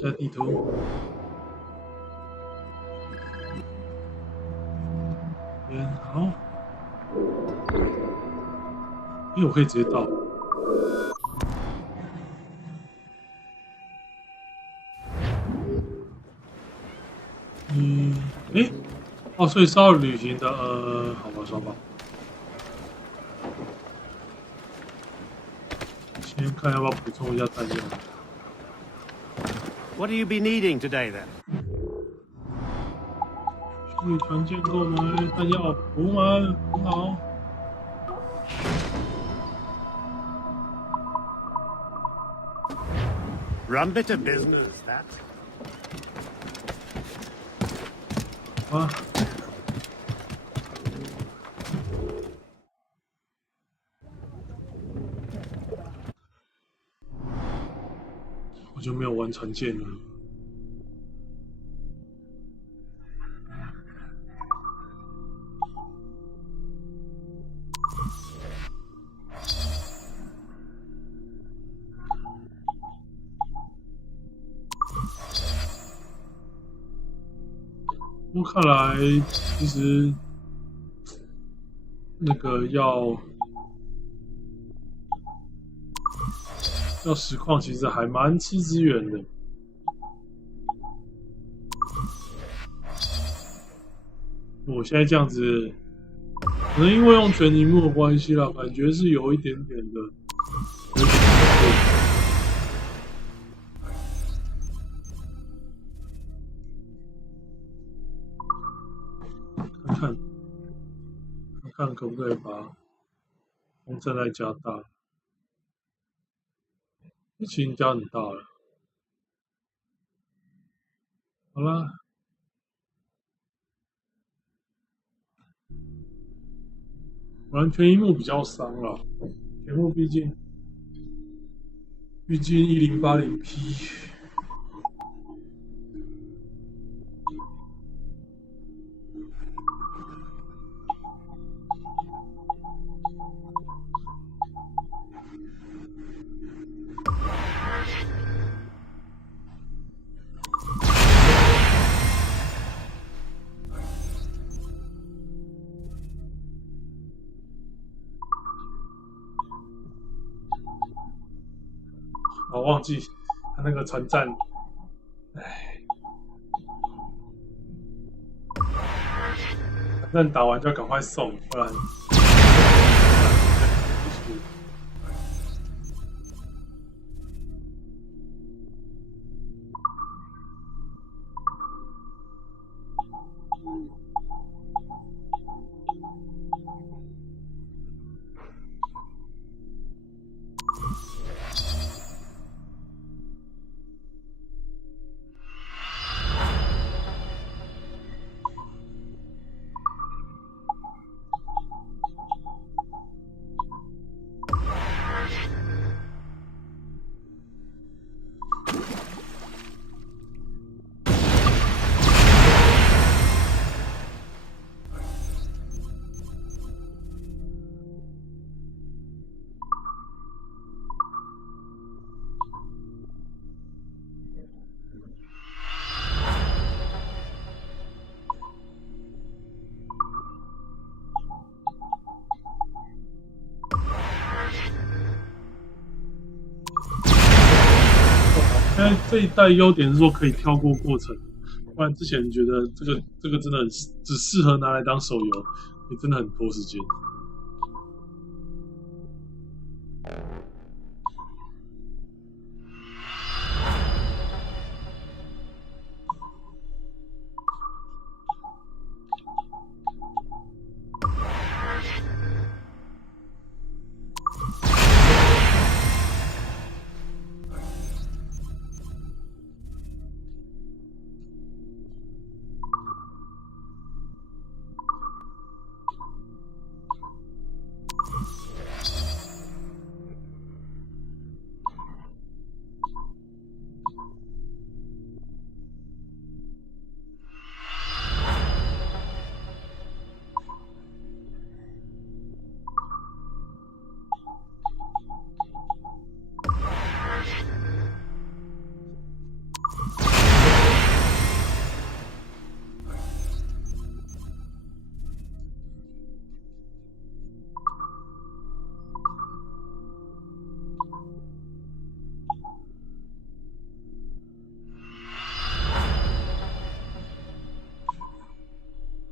下地图。好，因为我可以直接到。哦，所以是要旅行的，好吧，算吧。先看要不要补充一下弹药。What do you be needing today then? 兄弟团建购买弹药，补满，很好。Rum bit of business, that. 啊。我就没有玩船舰了。不过看来，其实那个要实况，其实还蛮吃资源的。我现在这样子，可能因为用全荧幕的关系啦，感觉是有一点点的。看看可不可以把风筝再加大。其实已经加很大了。好啦，完全荧幕比较伤了，全幕毕竟1080p。我忘记他那个船站，船站打完就要赶快送，不然。现在这一代优点是说可以跳过过程，不然之前觉得这个真的很只适合拿来当手游，也真的很拖时间。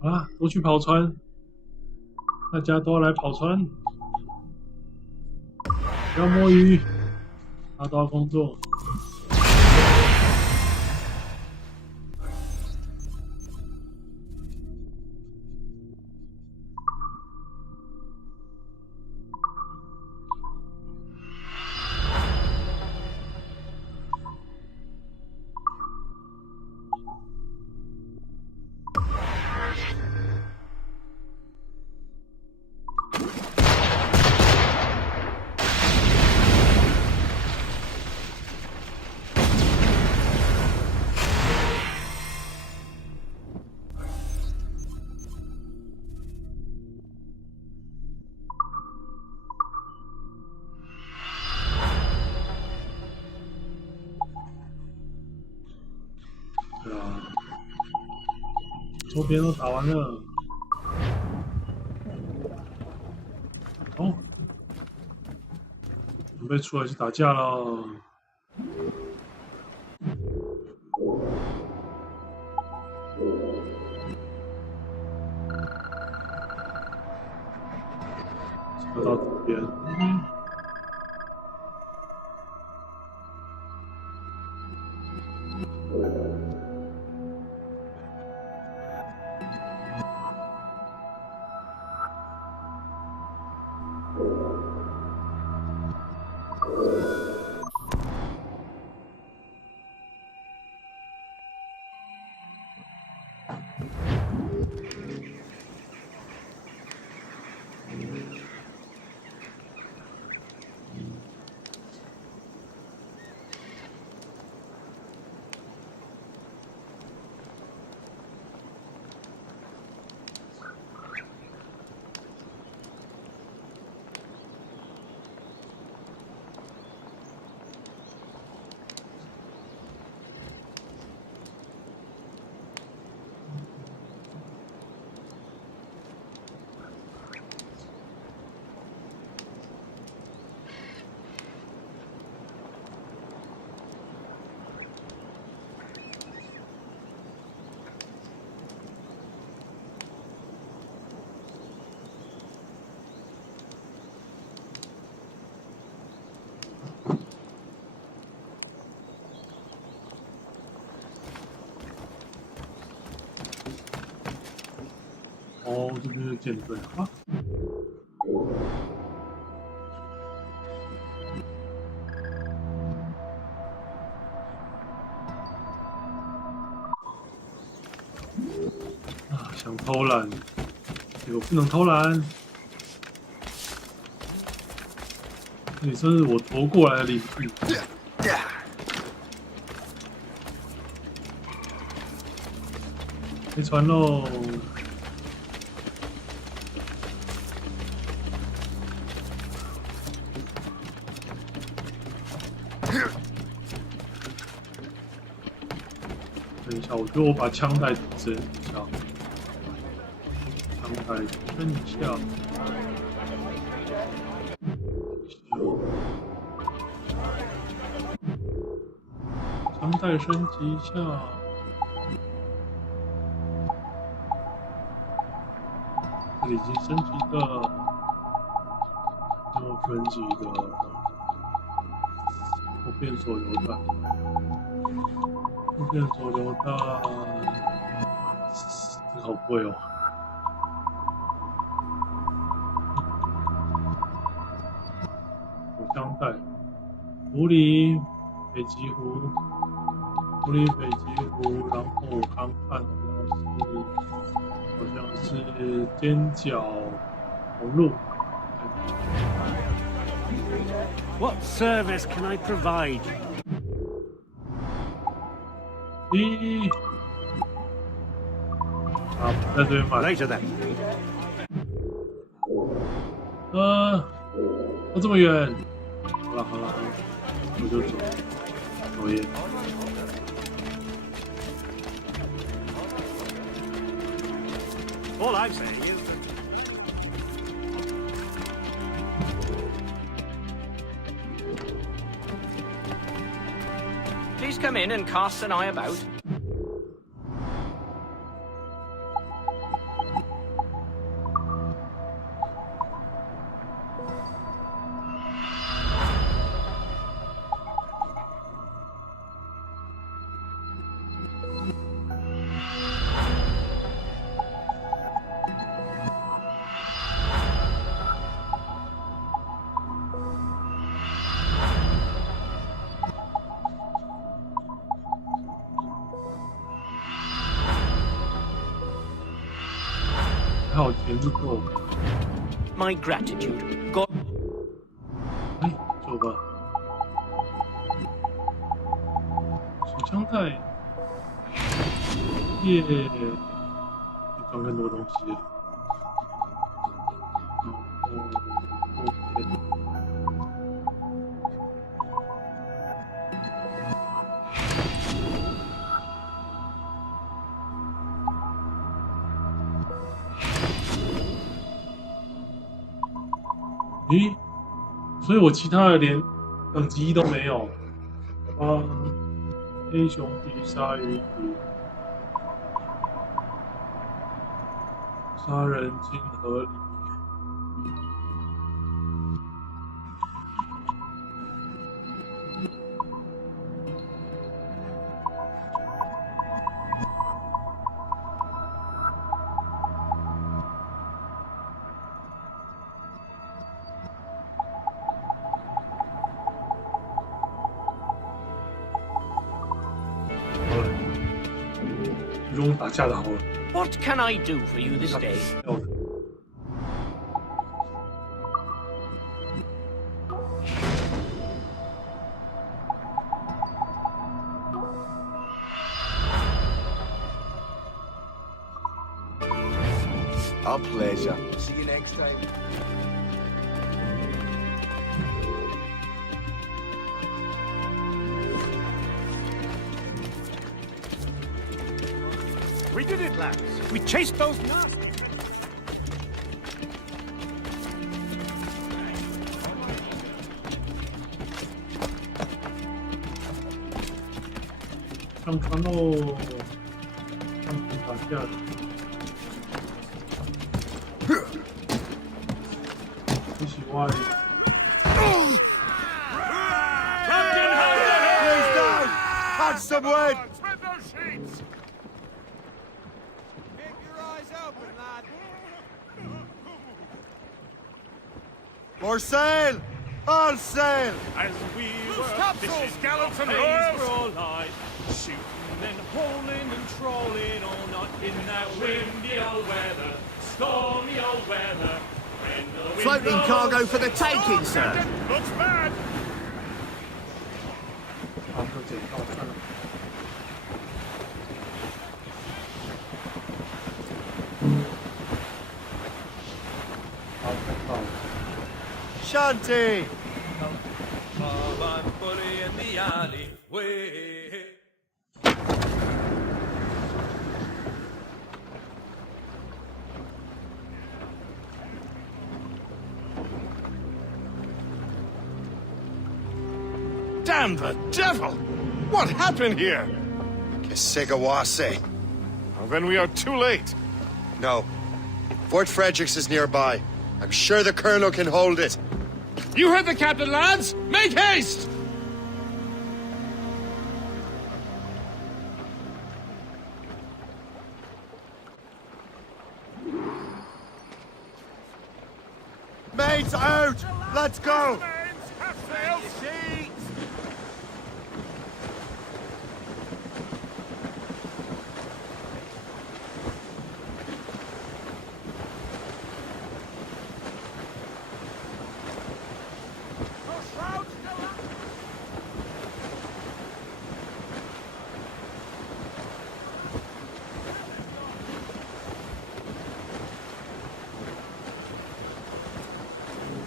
啊，都去跑船，大家都要来跑船，不要摸鱼，大家都要工作。对啊，周边都打完了。哦，准备出来去打架了。车到这边。哦，这边是舰队啊。啊，想偷懒，结果不能偷懒。你这是我夺过来的礼物。飞船喽！等一下，我觉得我把枪带升一下，枪带升一下。枪带升级一下。这里已经升级的，要升级的，不变手榴弹，不变手榴弹，这个好贵哦。火枪弹，狐狸北极狐，狐狸北极狐，然后我刚看好像是尖角红鹿。What service can I provide? 咦，啊，在这边买。Later then. 要这么远？好了好了，我就走，作业。All I'm saying is that Please come in and cast an eye about. 还有钱就够。My gratitude. God. 哎，走吧。手枪带，耶，可以装更多东西了。然后后片。咦，所以我其他的连等级都没有。黑熊皮、鲨鱼皮、杀人金合理。用打架的好了。What can I do for you this day? Our pleasure. See you next time. We did it, lads. We chased those nasty. 上船喽！上船打架的。一起挖一下。Please don't! Catch some wind! Keep your eyes open, lad. More sail! All sail! As we Stop, were Saul. fishing scallops and Royals. for all night, shooting and hauling and trolling all night in that windy old weather, stormy old weather. When the wind Floating blows, cargo for the taking, sir. Captain, looks bad. 好，就捡到算了。好，看到了。 Shanty! I'm fully in the alleyway. Damn the devil! What happened here? Kesegawase. Well, then we are too late. No. Fort Fredericks is nearby. I'm sure the colonel can hold it. You heard the captain, lads! Make haste! Mates out! Let's go!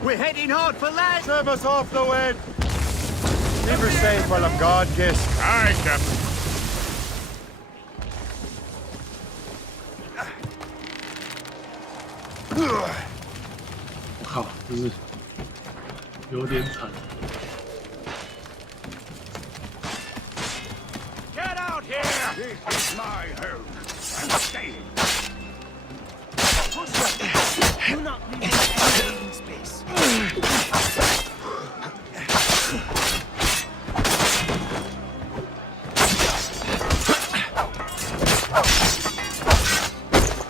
We're heading hard for land. Trim us off the wind! Keep her safe while I'm gone, Kiss. Aye, Captain. 我靠，就是有点惨。 Get out here! This is my home. I'm staying. Do not leave any breathing space.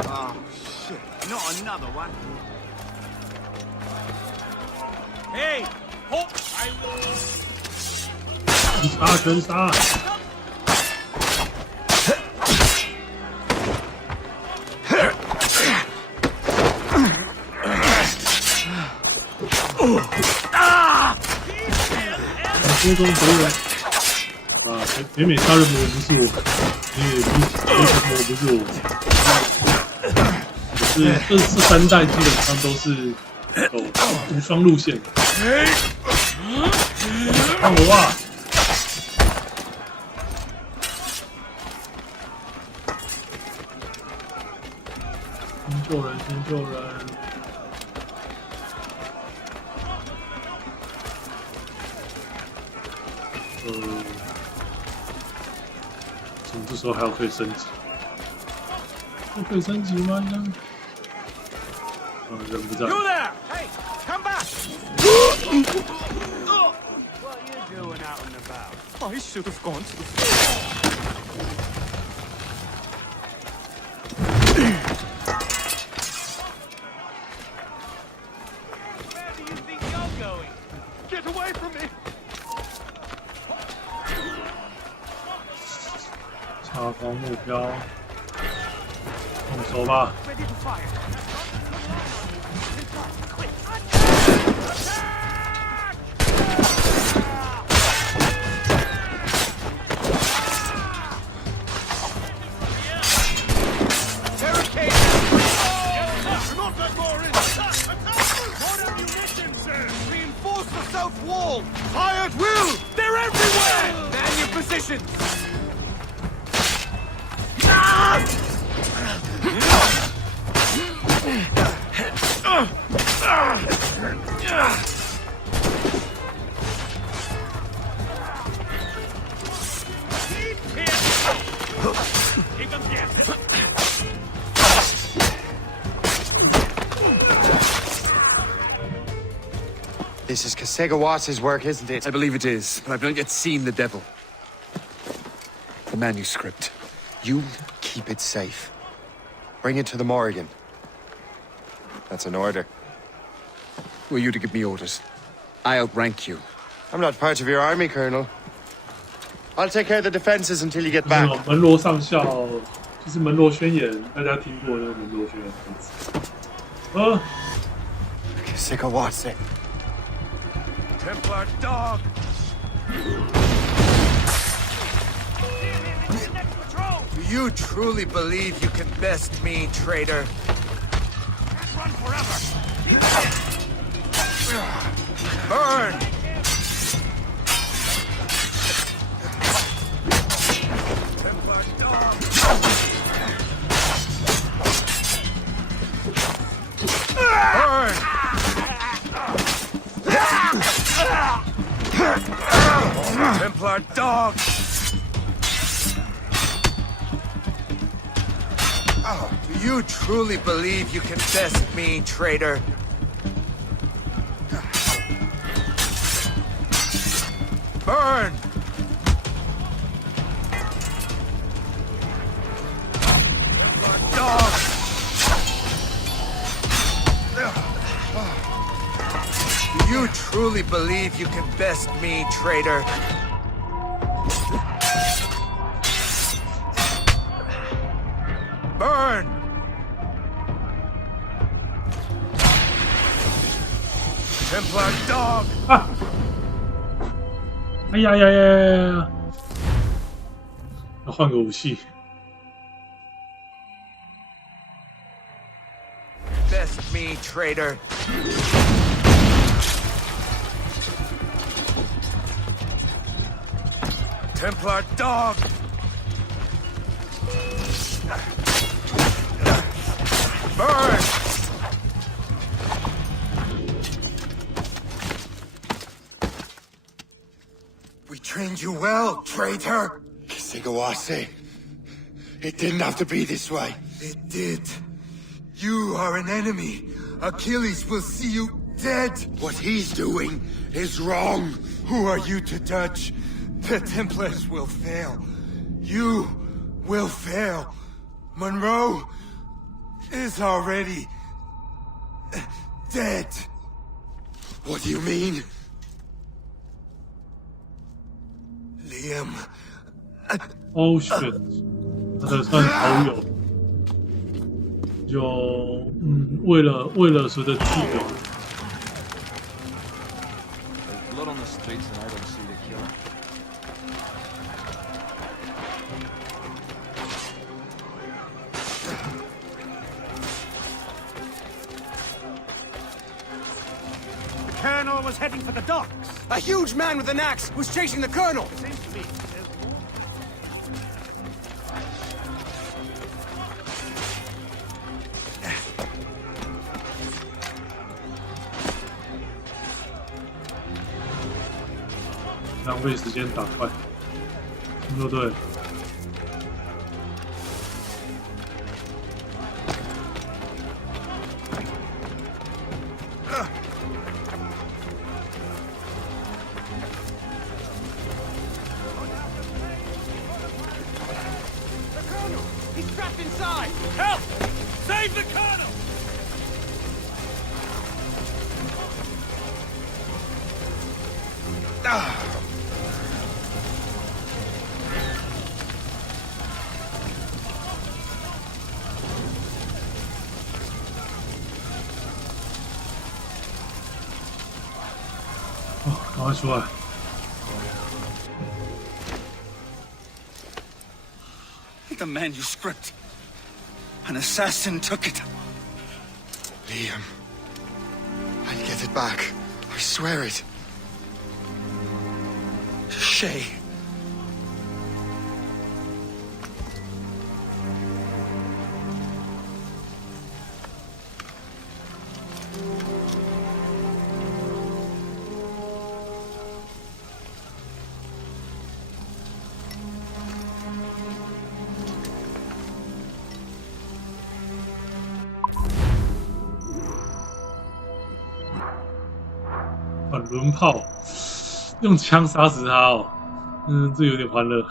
Oh, shit. Not another one. Hey! Hold! 全杀！ Come 多中回人啊！北美杀人魔不是我，雷神魔不是我，是这3代基本上都是走无双路线。看我啊！先救人，先救人。怎么这时候还要可以升级？这可以升级吗？这样？人不在。You there! Hey, come back! What are you doing out and about? I should have gone to the floor. Where do you think you're going? Get away from me! 查封目标，动手吧！ Ready to fire. Reinforce the south wall! Fire at will! They're everywhere! Man your position! This is Kasegawasa's work, isn't it? I believe it is, but I've not yet seen the devil. The manuscript. You keep it safe. Bring it to the Morrigan. That's an order. Who are you to give me orders? I outrank you. I'm not part of your army, Colonel. I'll take care of the defenses until you get back. 门罗上校就是门罗宣言，大家听过那个门罗宣言？ Kasekawase. Templar dog! Do you truly believe you can best me, traitor? Run forever! Burn! Templar dog! Burn! Templar dog! Do you truly believe you can best me, traitor? Burn! Dog! Do you truly believe you can best me, traitor? Burn! Templar dog! 哎呀呀呀呀呀！要换个武器。 Best me, traitor. Templar dog! Burn! We trained you well, traitor. Kasekawase. It didn't have to be this way. It did. You are an enemy. Achilles will see you dead. What he's doing is wrong. Who are you to judge? The Templars will fail. You will fail. Monroe is already dead. What do you mean? Liam. Oh shit！ 他的算好友，就为了谁的自由？ There's blood on the streets and I don't see the killer. was heading for the docks. A huge man with an axe was chasing the colonel. Seems to me there's more. 浪费时间打怪，对不对？ The colonel! He's trapped inside! Help! Save the colonel! 哦，赶快出来！ The manuscript. An assassin took it. Liam. I'll get it back. I swear it. Shay.反轮炮，用枪杀死他哦，这有点欢乐。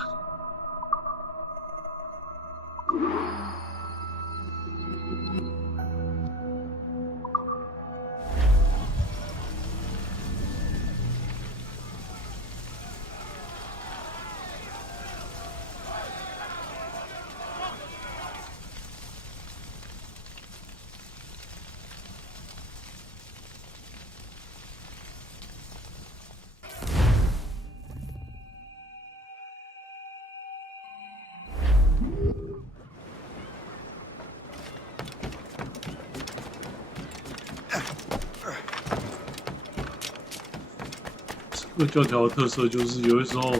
这个教条的特色就是，有的时候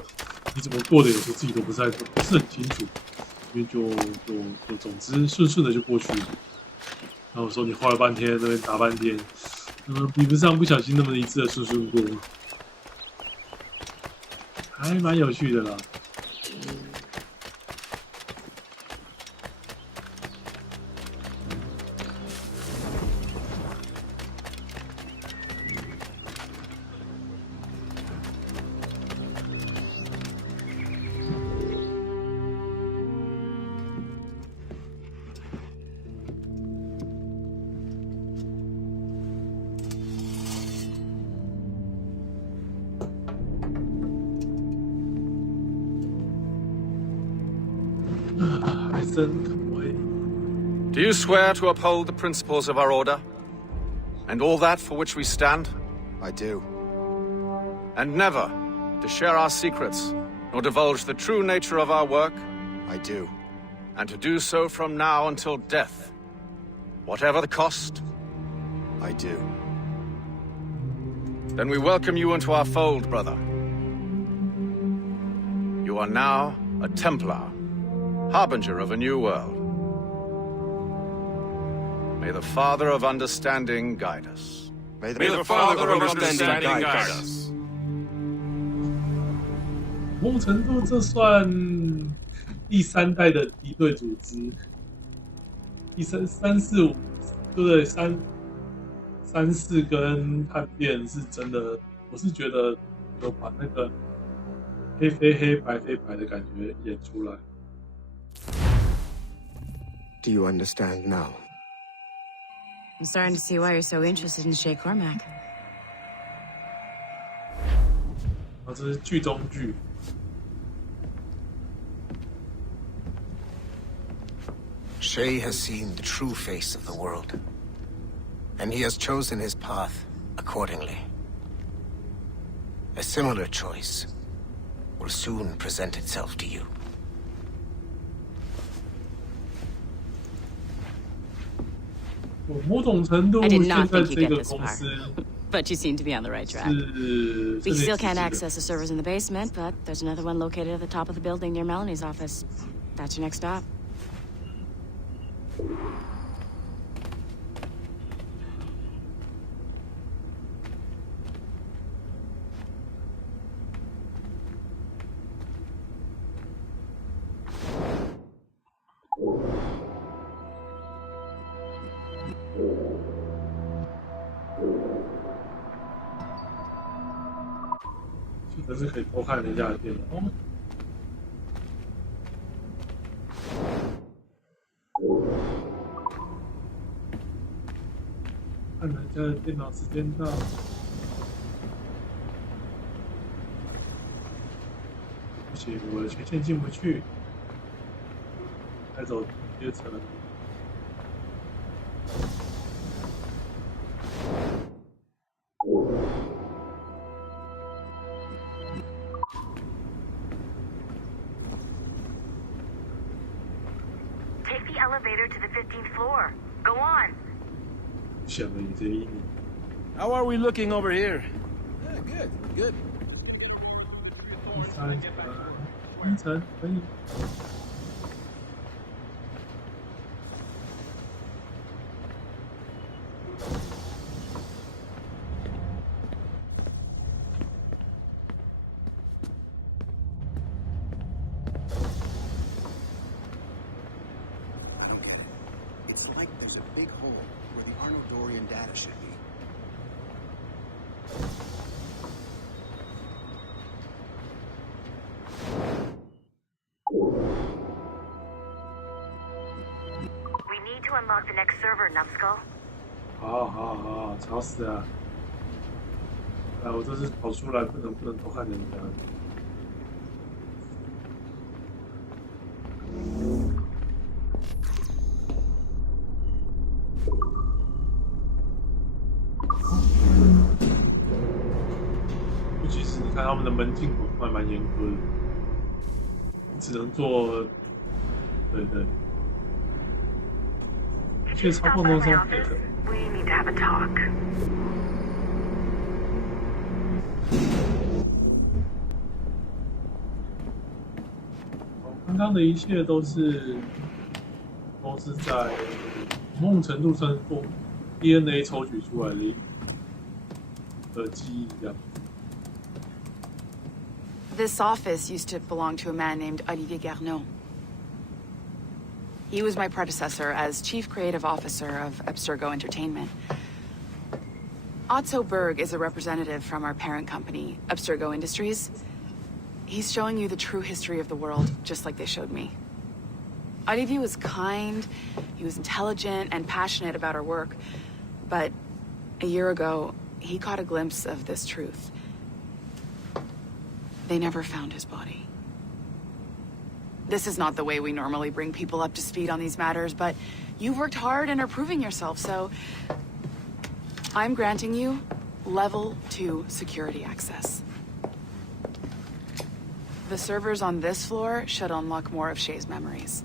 你怎么过的，有时候自己都不是很清楚，因为就总之顺的就过去了。然后有时候你花了半天，那边打半天，比不上不小心那么一次的顺过，还蛮有趣的啦。 Do you swear to uphold the principles of our order? And all that for which we stand? I do. And never to share our secrets, nor divulge the true nature of our work? I do. And to do so from now until death, whatever the cost? I do. Then we welcome you into our fold, brother. You are now a Templar, harbinger of a new world. May the Father of Understanding guide us. May the Father of Understanding guide us. 某种程度，这算第3代的敌对组织。第3、4、5，对不对？3、4跟叛变是真的，我是觉得有把那个黑非黑、白非白的感觉演出来。Do you understand now? I'm starting to see why you're so interested in Shay Cormac. 这是剧中剧。 Shay has seen the true face of the world, and he has chosen his path accordingly. A similar choice will soon present itself to you. 某种程度，现在这个公司 But you seem to be on the right track. We still can't access the servers in the basement, but there's another one located at the top of the building near Melanie's office. That's your next stop. 记得是可以偷看人家的电脑。看人家的电脑时间到。不行，我的权限进不去。带走阶层。Take the elevator to the 15th floor. Go on. 想了你这一年。How are we looking over here? Good, good. 第层可以。It's like there's a big hole where the Arnoldorian data should be. We need to unlock the next server, Numbskull. 好，吵死啊！我这次跑出来，不能偷看人家。尤其是你看他们的门禁还蛮严格的，你只能做，对。这操控都是黑的。We need to have a talk. 刚刚的一切都是在某种程度上做 DNA 抽取出来的记忆这样。This office used to belong to a man named Olivier Garneau. He was my predecessor as Chief Creative Officer of Abstergo Entertainment. Otto Berg is a representative from our parent company, Abstergo Industries. He's showing you the true history of the world, just like they showed me. Olivier was kind, he was intelligent and passionate about our work, but a year ago, he caught a glimpse of this truth. They never found his body. This is not the way we normally bring people up to speed on these matters, but you've worked hard and are proving yourself, so I'm granting you level 2 security access. The servers on this floor should unlock more of Shay's memories.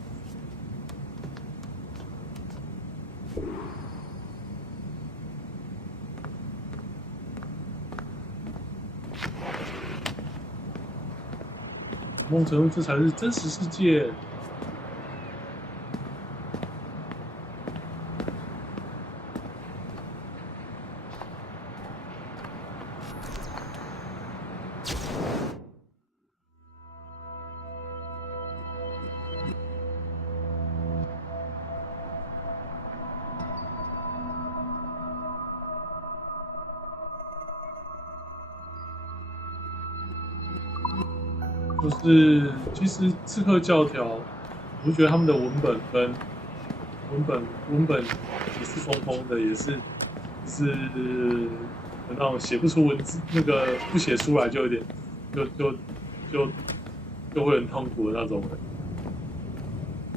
某种程度，这才是真实世界。就是其实刺客教条，我觉得他们的文本也是疯的，也是那种写不出文字，那个不写出来就有点就会很痛苦的那种人，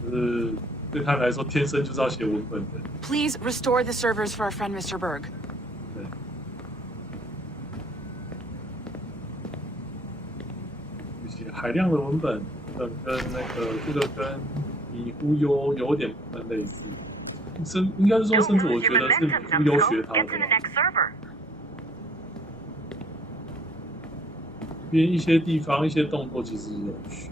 就是对他来说天生就是要写文本的。Please restore the servers for our friend Mr. Berg. 对。海量的文本，跟那个这个跟迷糊幽有点不类似，应该是说，甚至我觉得是迷糊幽学他的。边一些地方一些动作其实有趣。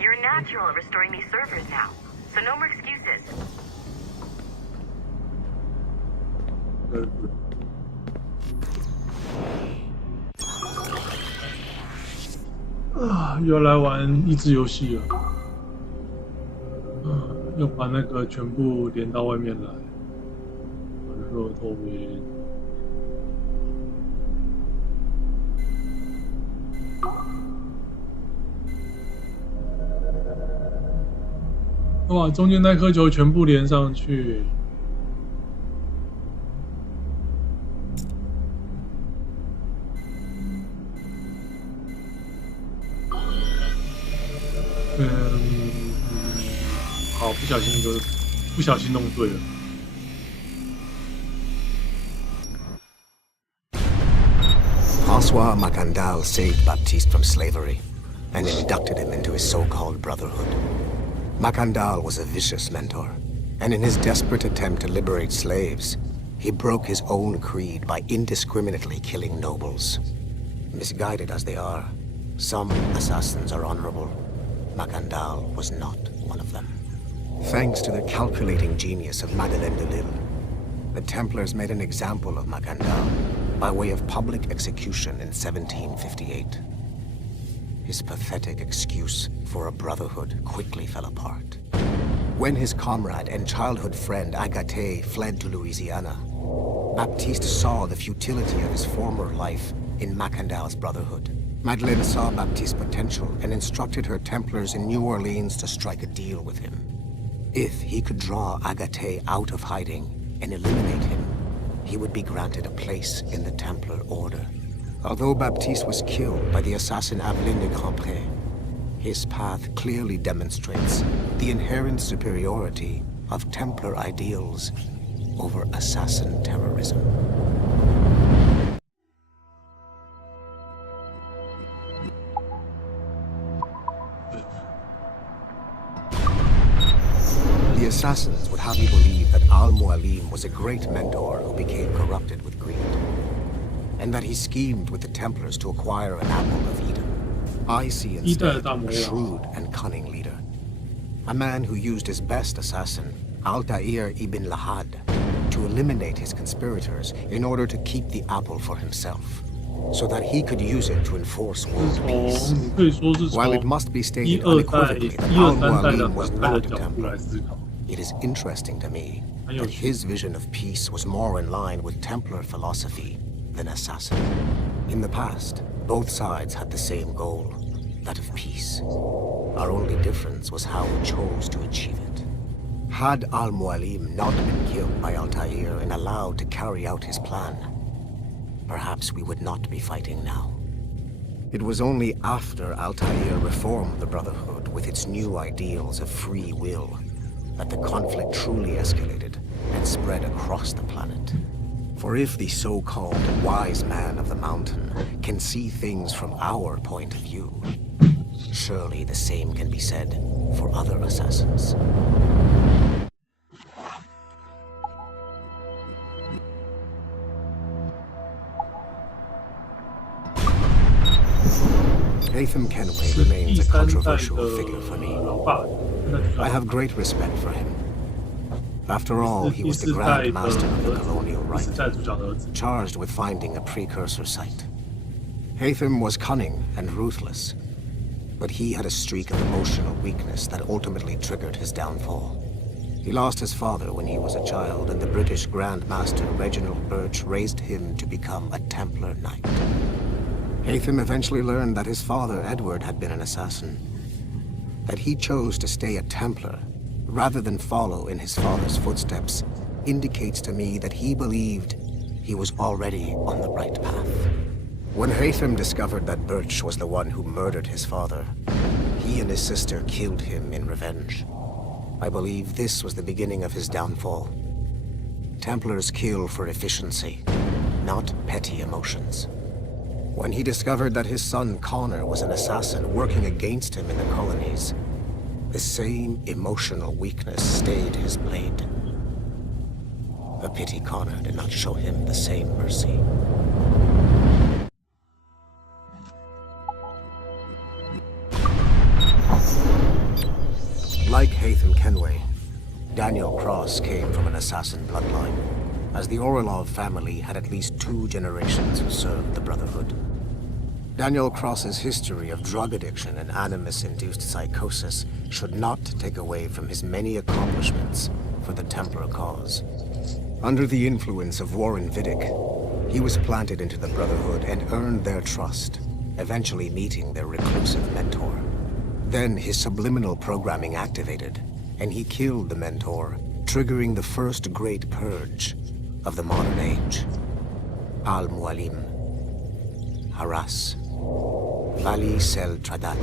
You're a natural at restoring these servers now, so no more excuses. 又要来玩益智游戏了。要把那个全部连到外面来，热透云。哇，中间那颗球全部连上去。好，不小心弄对了。François Macandal saved Baptiste from slavery and inducted him into his so-called brotherhood. Macandal was a vicious mentor, and in his desperate attempt to liberate slaves, he broke his own creed by indiscriminately killing nobles. Misguided as they are, some assassins are honorable. Macandal was not one of them. Thanks to the calculating genius of Madeleine de Lille, the Templars made an example of Macandal by way of public execution in 1758. His pathetic excuse for a brotherhood quickly fell apart. When his comrade and childhood friend Agathe fled to Louisiana, Baptiste saw the futility of his former life in Macandal's brotherhood. Madeleine saw Baptiste's potential and instructed her Templars in New Orleans to strike a deal with him. If he could draw Agathe out of hiding and eliminate him, he would be granted a place in the Templar Order. Although Baptiste was killed by the assassin Aveline de Grandpré, his path clearly demonstrates the inherent superiority of Templar ideals over assassin terrorism. The assassins would have you believe that Al-Mualim was a great mentor who became corrupted with greed, and that he schemed with the Templars to acquire an apple of Eden. I see instead a shrewd and cunning leader, a man who used his best assassin, Altair ibn Lahad, to eliminate his conspirators in order to keep the apple for himself, so that he could use it to enforce world peace. While it must be stated unequivocally that Al-Mualim was not a Templar, it is interesting to me that his vision of peace was more in line with Templar philosophy than assassin. In the past, both sides had the same goal, that of peace. Our only difference was how we chose to achieve it. Had Al-Mualim not been killed by Altair and allowed to carry out his plan, perhaps we would not be fighting now. It was only after Altair reformed the Brotherhood with its new ideals of free will that the conflict truly escalated and spread across the planet. For if the so-called wise man of the mountain can see things from our point of view, surely the same can be said for other assassins. Haytham Kenway remains a controversial figure for me. I have great respect for him. After all, he was the Grand Master of the Colonial Rite, charged with finding a precursor site. Haytham was cunning and ruthless, but he had a streak of emotional weakness that ultimately triggered his downfall. He lost his father when he was a child, and the British Grand Master Reginald Birch raised him to become a Templar Knight. Haytham eventually learned that his father, Edward, had been an assassin. That he chose to stay a Templar, rather than follow in his father's footsteps, indicates to me that he believed he was already on the right path. When Hatham discovered that Birch was the one who murdered his father, he and his sister killed him in revenge. I believe this was the beginning of his downfall. Templars kill for efficiency, not petty emotions. When he discovered that his son Connor was an assassin working against him in the colonies, the same emotional weakness stayed his blade. A pity Connor did not show him the same mercy. Like Hatham Kenway, Daniel Cross came from an assassin bloodline, as the Orlov family had at least 2 generations who served the Brotherhood. Daniel Cross's history of drug addiction and animus-induced psychosis should not take away from his many accomplishments for the Templar cause. Under the influence of Warren Vidic, he was planted into the Brotherhood and earned their trust, eventually meeting their reclusive mentor. Then his subliminal programming activated, and he killed the mentor, triggering the first great purge of the modern age. Al-Mualim, Haras, Vali Sel Tradat,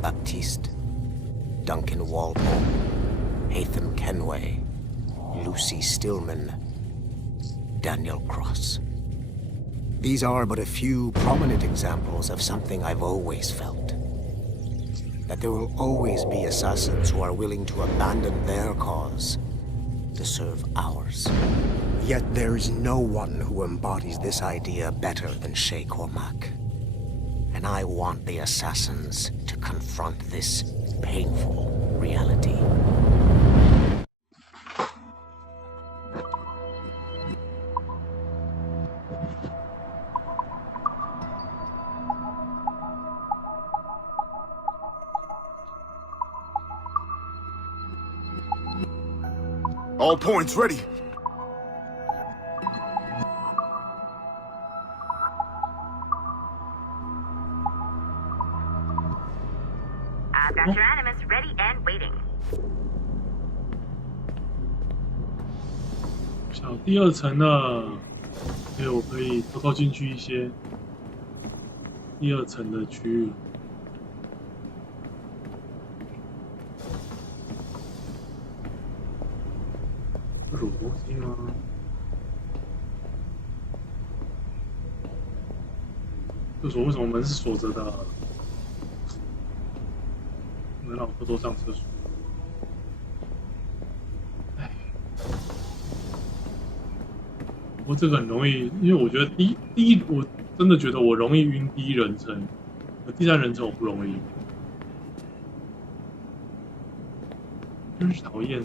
Baptiste, Duncan Walpole, Hatham Kenway, Lucy Stillman, Daniel Cross. These are but a few prominent examples of something I've always felt. That there will always be assassins who are willing to abandon their cause to serve ours. Yet there is no one who embodies this idea better than Shay Cormac. And I want the assassins to confront this painful reality. All points ready. I've got your animus ready and waiting. 小第2层了，所以我可以偷偷进去一些第2层的区域。这是有东西吗？厕所为什么门是锁着的？不能让我偷偷上厕所。哎，不过这个很容易，因为我觉得我真的觉得我容易晕第1人称，第3人称我不容易，真是讨厌。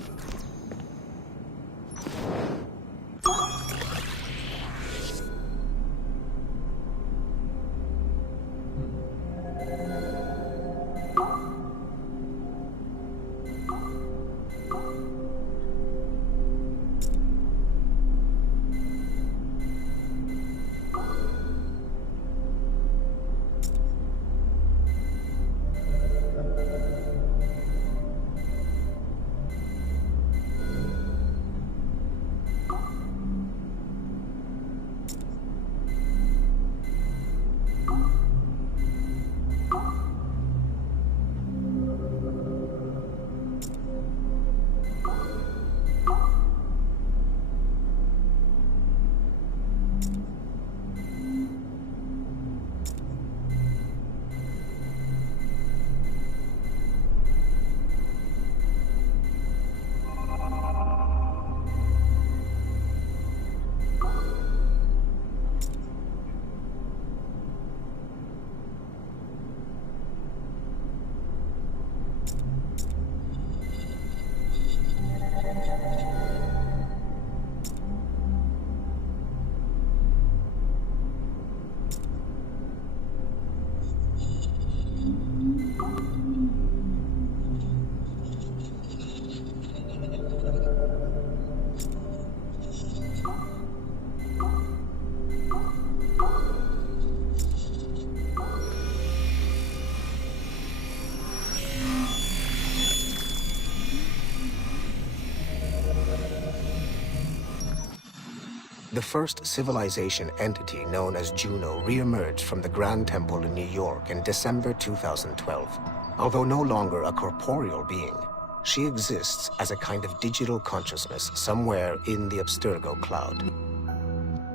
The first civilization entity known as Juno re-emerged from the Grand Temple in New York in December 2012. Although no longer a corporeal being, she exists as a kind of digital consciousness somewhere in the Abstergo cloud.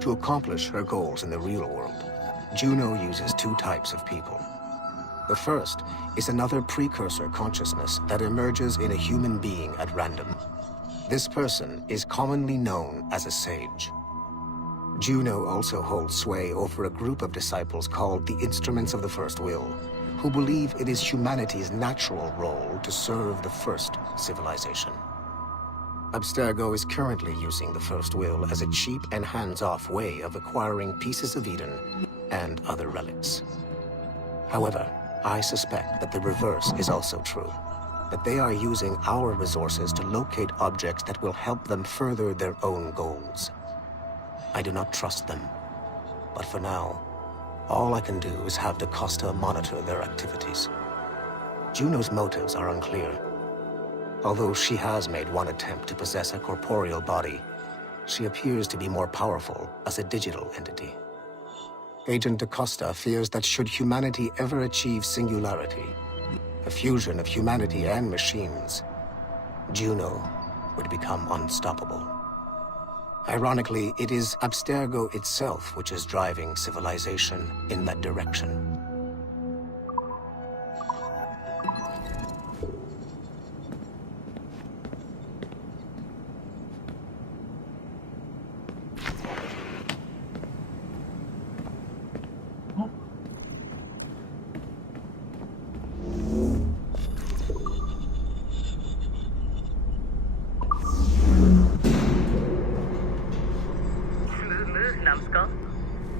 To accomplish her goals in the real world, Juno uses two types of people. The first is another precursor consciousness that emerges in a human being at random. This person is commonly known as a sage. Juno also holds sway over a group of disciples called the Instruments of the First Will, who believe it is humanity's natural role to serve the first civilization. Abstergo is currently using the First Will as a cheap and hands-off way of acquiring pieces of Eden and other relics. However, I suspect that the reverse is also true, that they are using our resources to locate objects that will help them further their own goals. I do not trust them, but for now, all I can do is have DaCosta monitor their activities. Juno's motives are unclear. Although she has made one attempt to possess a corporeal body, she appears to be more powerful as a digital entity. Agent DaCosta fears that should humanity ever achieve singularity, a fusion of humanity and machines, Juno would become unstoppable. Ironically, it is Abstergo itself which is driving civilization in that direction.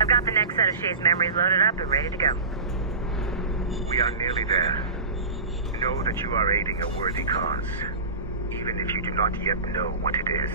I've got the next set of Shay's memories loaded up and ready to go. We are nearly there. Know that you are aiding a worthy cause, even if you do not yet know what it is.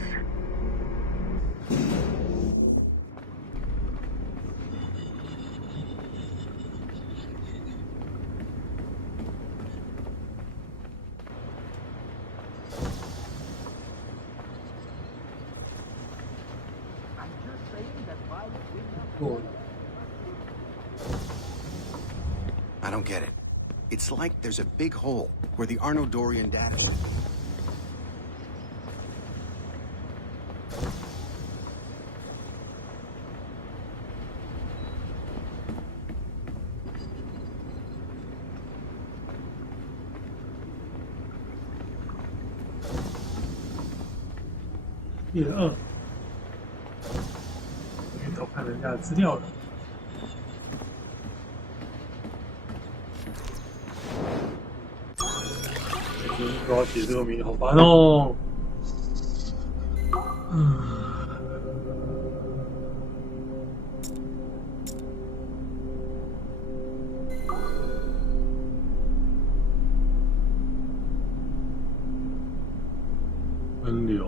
I don't get it. It's like there's a big hole where the Arno-Dorian data should...1偷看人家的资料了。都要解这个谜，好烦哦。分流。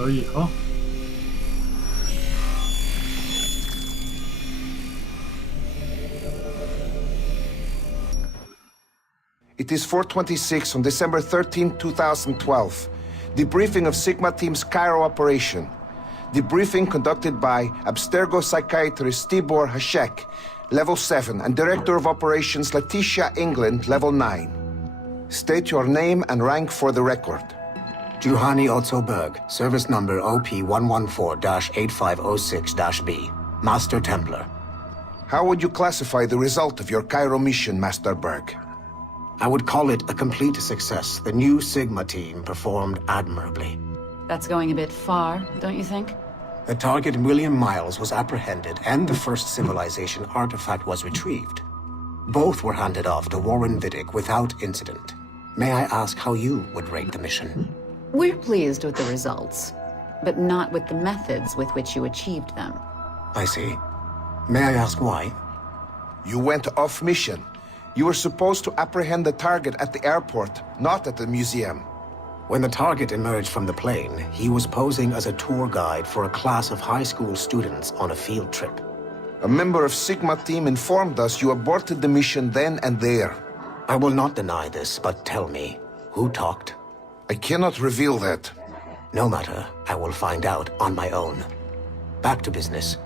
可以哦。It is 4:26 on December 13, 2012. Debriefing of Sigma Team's Cairo operation. Debriefing conducted by Abstergo psychiatrist Tibor Hashek, Level 7, and Director of Operations Letitia England, Level 9. State your name and rank for the record. Juhani Otsoberg, service number OP114-8506-B, Master Templar. How would you classify the result of your Cairo mission, Master Berg? I would call it a complete success. The new Sigma team performed admirably. That's going a bit far, don't you think? The target, William Miles, was apprehended and the first civilization artifact was retrieved. Both were handed off to Warren Vidic without incident. May I ask how you would rate the mission? We're pleased with the results, but not with the methods with which you achieved them. I see. May I ask why? You went off mission. You were supposed to apprehend the target at the airport, not at the museum. When the target emerged from the plane, he was posing as a tour guide for a class of high school students on a field trip. A member of Sigma team informed us you aborted the mission then and there. I will not deny this, but tell me, who talked? I cannot reveal that. No matter, I will find out on my own. Back to business.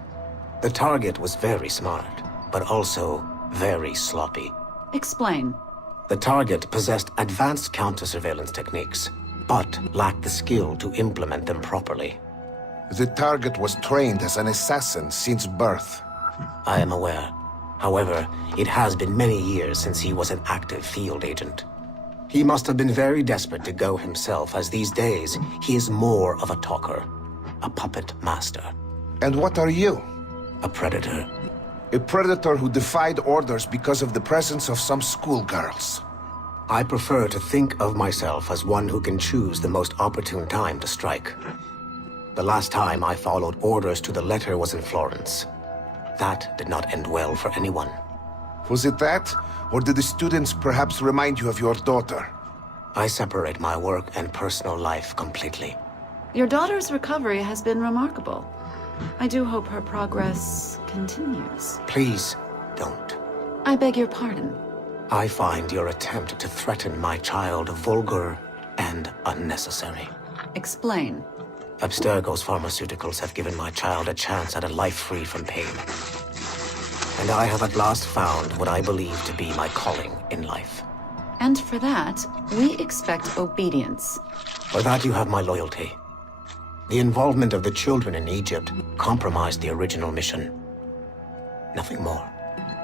The target was very smart, but also very sloppy. Explain. The target possessed advanced counter-surveillance techniques, but lacked the skill to implement them properly. The target was trained as an assassin since birth. I am aware. However, it has been many years since he was an active field agent. He must have been very desperate to go himself, as these days he is more of a talker, a puppet master. And what are you? A predator. A predator who defied orders because of the presence of some schoolgirls. I prefer to think of myself as one who can choose the most opportune time to strike. The last time I followed orders to the letter was in Florence. That did not end well for anyone. Was it that? Or did the students perhaps remind you of your daughter? I separate my work and personal life completely. Your daughter's recovery has been remarkable. I do hope her progress continues. Please, don't. I beg your pardon. I find your attempt to threaten my child vulgar and unnecessary. Explain. Abstergo's pharmaceuticals have given my child a chance at a life free from pain. And I have at last found what I believe to be my calling in life. And for that, we expect obedience. For that you have my loyalty. The involvement of the children in Egypt compromised the original mission. Nothing more.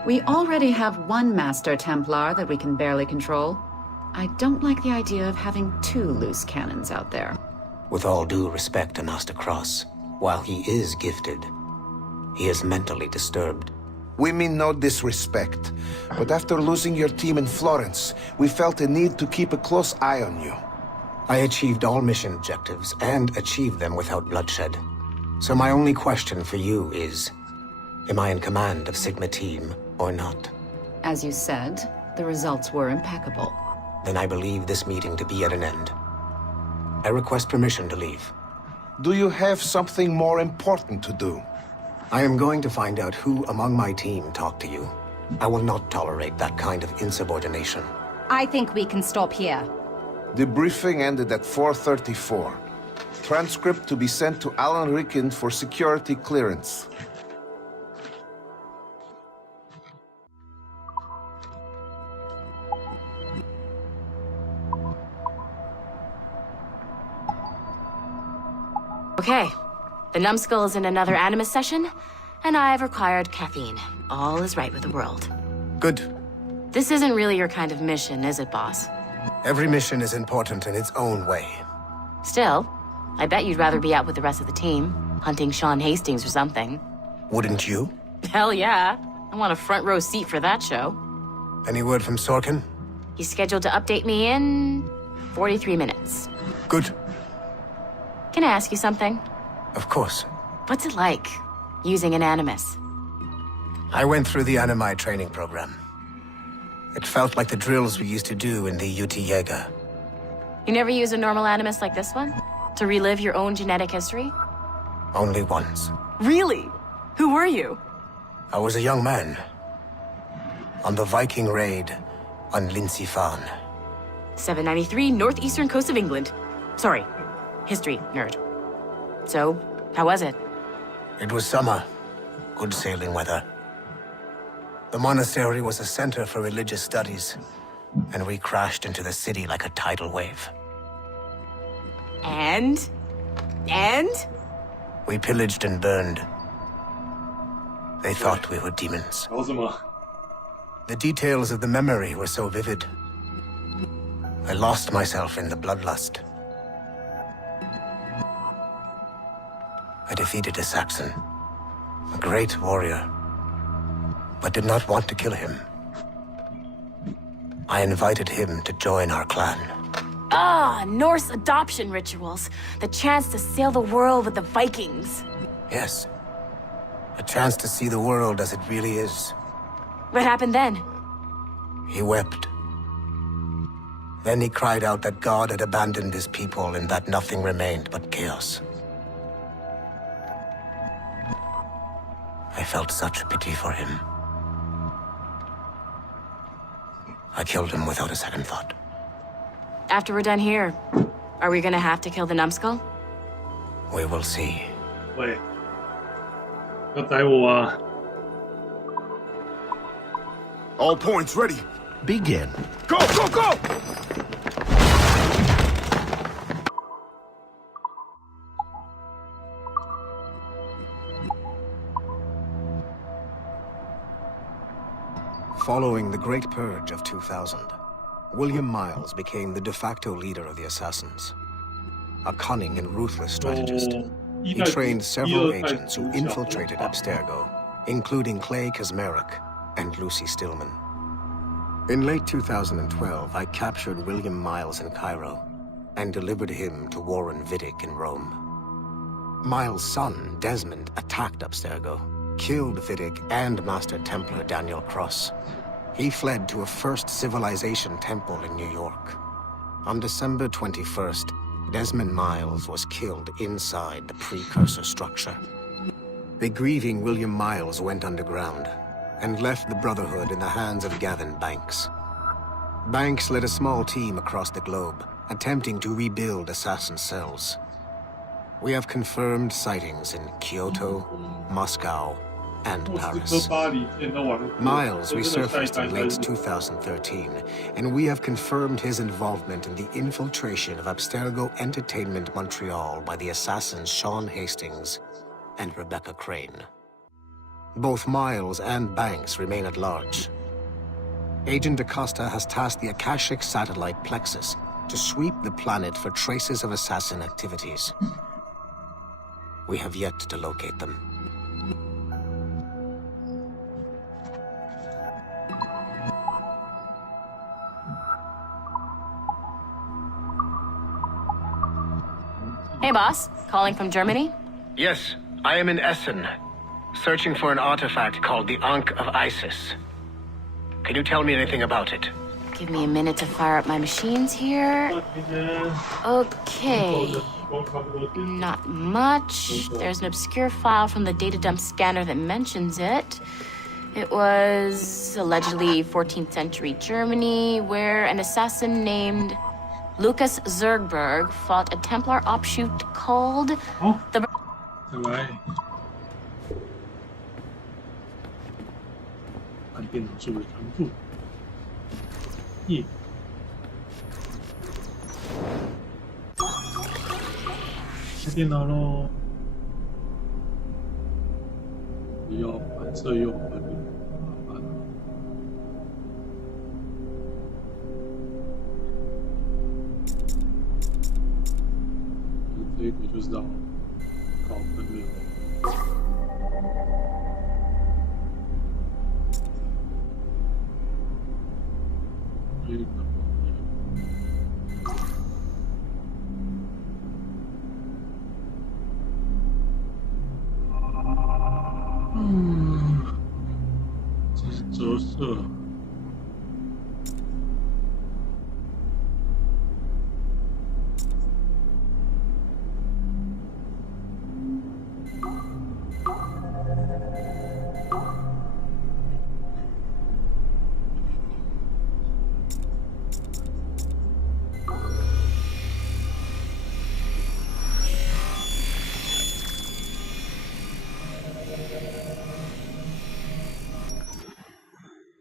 We already have one Master Templar that we can barely control. I don't like the idea of having two loose cannons out there. With all due respect to Master Cross, while he is gifted, he is mentally disturbed. We mean no disrespect, but after losing your team in Florence, we felt a need to keep a close eye on you. I achieved all mission objectives, and achieved them without bloodshed. So my only question for you is, am I in command of Sigma Team or not? As you said, the results were impeccable. Then I believe this meeting to be at an end. I request permission to leave. Do you have something more important to do? I am going to find out who among my team talked to you. I will not tolerate that kind of insubordination. I think we can stop here. The briefing ended at 4:34. Transcript to be sent to Alan Ricken for security clearance. Okay. The numbskull is in another Animus session, and I've required caffeine. All is right with the world. Good. This isn't really your kind of mission, is it, boss? Every mission is important in its own way. Still, I bet you'd rather be out with the rest of the team, hunting Sean Hastings or something. Wouldn't you? Hell yeah. I want a front row seat for that show. Any word from Sorkin? He's scheduled to update me in 43 minutes. Good. Can I ask you something? Of course. What's it like, using an Animus? I went through the Animai training program. It felt like the drills we used to do in the UT Jaeger. You never use a normal animus like this one? To relive your own genetic history? Only once. Really? Who were you? I was a young man. On the Viking raid on Lindsey Farn. 793, northeastern coast of England. Sorry, history nerd. So, how was it? It was summer. Good sailing weather. The monastery was a center for religious studies, and we crashed into the city like a tidal wave. And? We pillaged and burned. They thought we were demons. The details of the memory were so vivid. I lost myself in the bloodlust. I defeated a Saxon, a great warrior, but did not want to kill him. I invited him to join our clan. Ah, Norse adoption rituals. The chance to sail the world with the Vikings. Yes. A chance to see the world as it really is. What happened then? He wept. Then he cried out that God had abandoned his people and that nothing remained but chaos. I felt such pity for him. I killed him without a second thought. After we're done here, are we gonna have to kill the numbskull? We will see. 喂，要逮我啊！ All points ready. Begin. Go, go, go! Following the Great Purge of 2000, William Miles became the de facto leader of the Assassins. A cunning and ruthless strategist, he trained several agents who infiltrated Abstergo, including Clay Kazmarek and Lucy Stillman. In late 2012, I captured William Miles in Cairo and delivered him to Warren Vidic in Rome. Miles' son, Desmond, attacked Abstergo, killed Vidic and Master Templar Daniel Cross. He fled to a First Civilization temple in New York. On December 21st, Desmond Miles was killed inside the precursor structure. The grieving William Miles went underground and left the Brotherhood in the hands of Gavin Banks. Banks led a small team across the globe, attempting to rebuild assassin cells. We have confirmed sightings in Kyoto, Moscow, and Paris. Miles resurfaced in late 2013, and we have confirmed his involvement in the infiltration of Abstergo Entertainment Montreal by the assassins Sean Hastings and Rebecca Crane. Both Miles and Banks remain at large. Agent Acosta has tasked the Akashic satellite Plexus to sweep the planet for traces of assassin activities. We have yet to locate them. Hey, boss. Calling from Germany? Yes, I am in Essen, searching for an artifact called the Ankh of Isis. Can you tell me anything about it? Give me a minute to fire up my machines here. Okay. Not much. There's an obscure file from the data dump scanner that mentions it. It was allegedly 14th century Germany, where an assassin named Lucas Zergberg fought a Templar offshoot called the... 按电脑是为扛住。耶！开电脑喽！不要反射又合理，麻烦。这个就是要搞分流。 这是折射。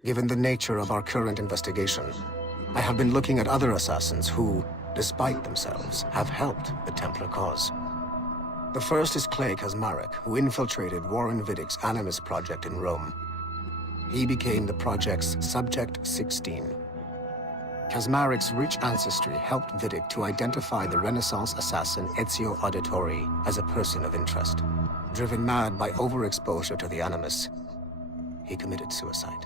Given the nature of our current investigation, I have been looking at other assassins who, despite themselves, have helped the Templar cause. The first is Clay Kazmarek, who infiltrated Warren Vidick's Animus project in Rome. He became the project's Subject 16. Kazmarek's rich ancestry helped Vidick to identify the Renaissance assassin Ezio Auditore as a person of interest. Driven mad by overexposure to the Animus, he committed suicide.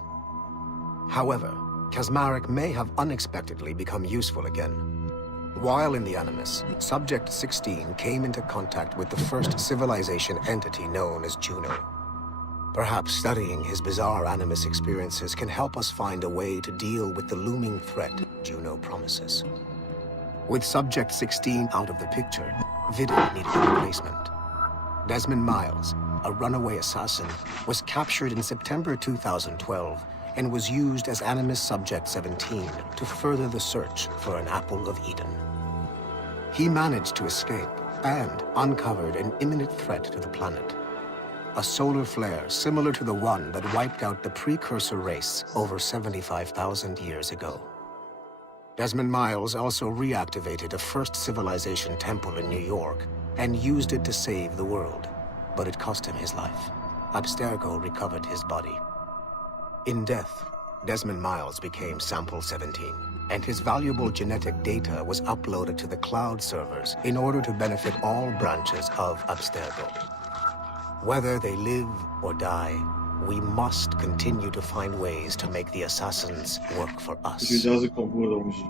However, Kazmarek may have unexpectedly become useful again. While in the Animus, Subject 16 came into contact with the first civilization entity known as Juno. Perhaps studying his bizarre Animus experiences can help us find a way to deal with the looming threat Juno promises. With Subject 16 out of the picture, Vidick needed a replacement. Desmond Miles, a runaway assassin, was captured in September 2012 and was used as Animus Subject 17 to further the search for an Apple of Eden. He managed to escape and uncovered an imminent threat to the planet. A solar flare similar to the one that wiped out the precursor race over 75,000 years ago. Desmond Miles also reactivated a first civilization temple in New York and used it to save the world, but it cost him his life. Abstergo recovered his body. In death, Desmond Miles became Sample 17, and his valuable genetic data was uploaded to the cloud servers in order to benefit all branches of Abstergo. Whether they live or die, we must continue to find ways to make the assassins work for us. 绝交是恐怖的东西。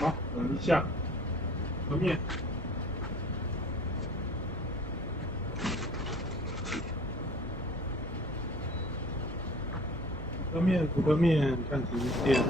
好，等一下，和面。煮个面，看几点。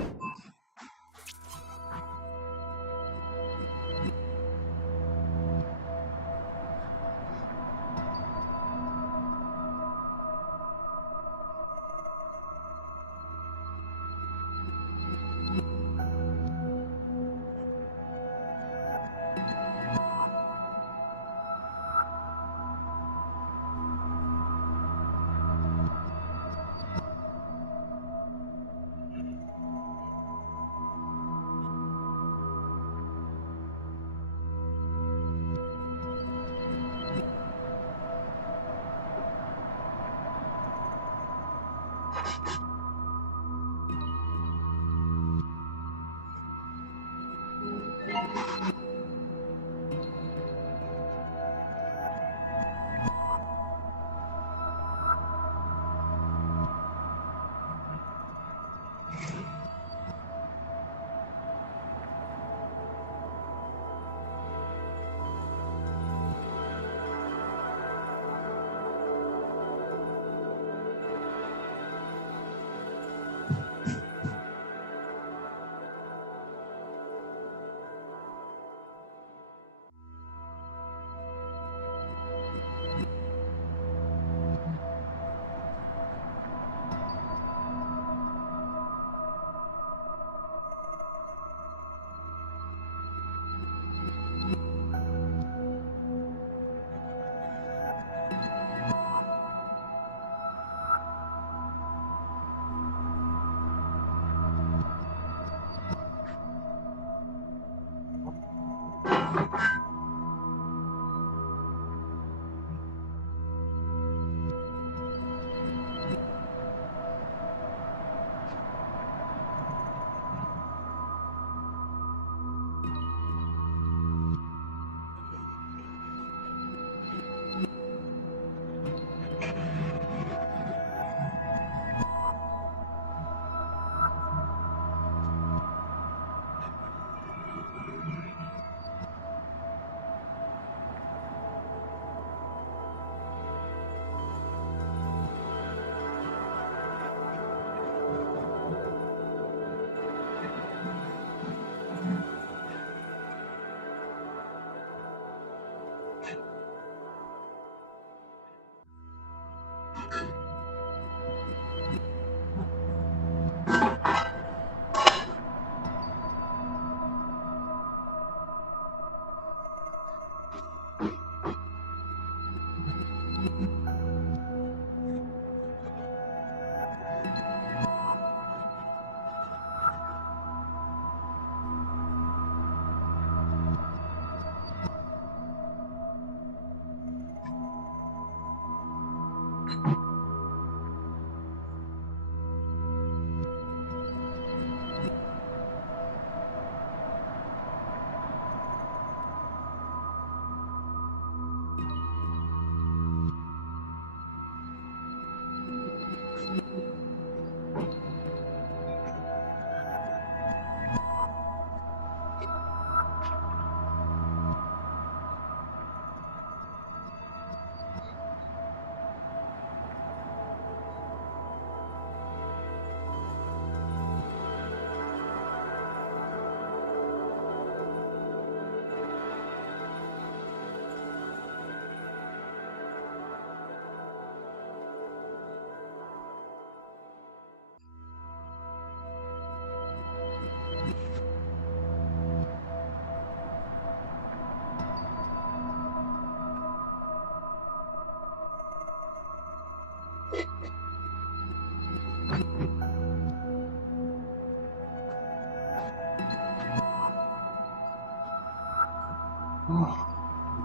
准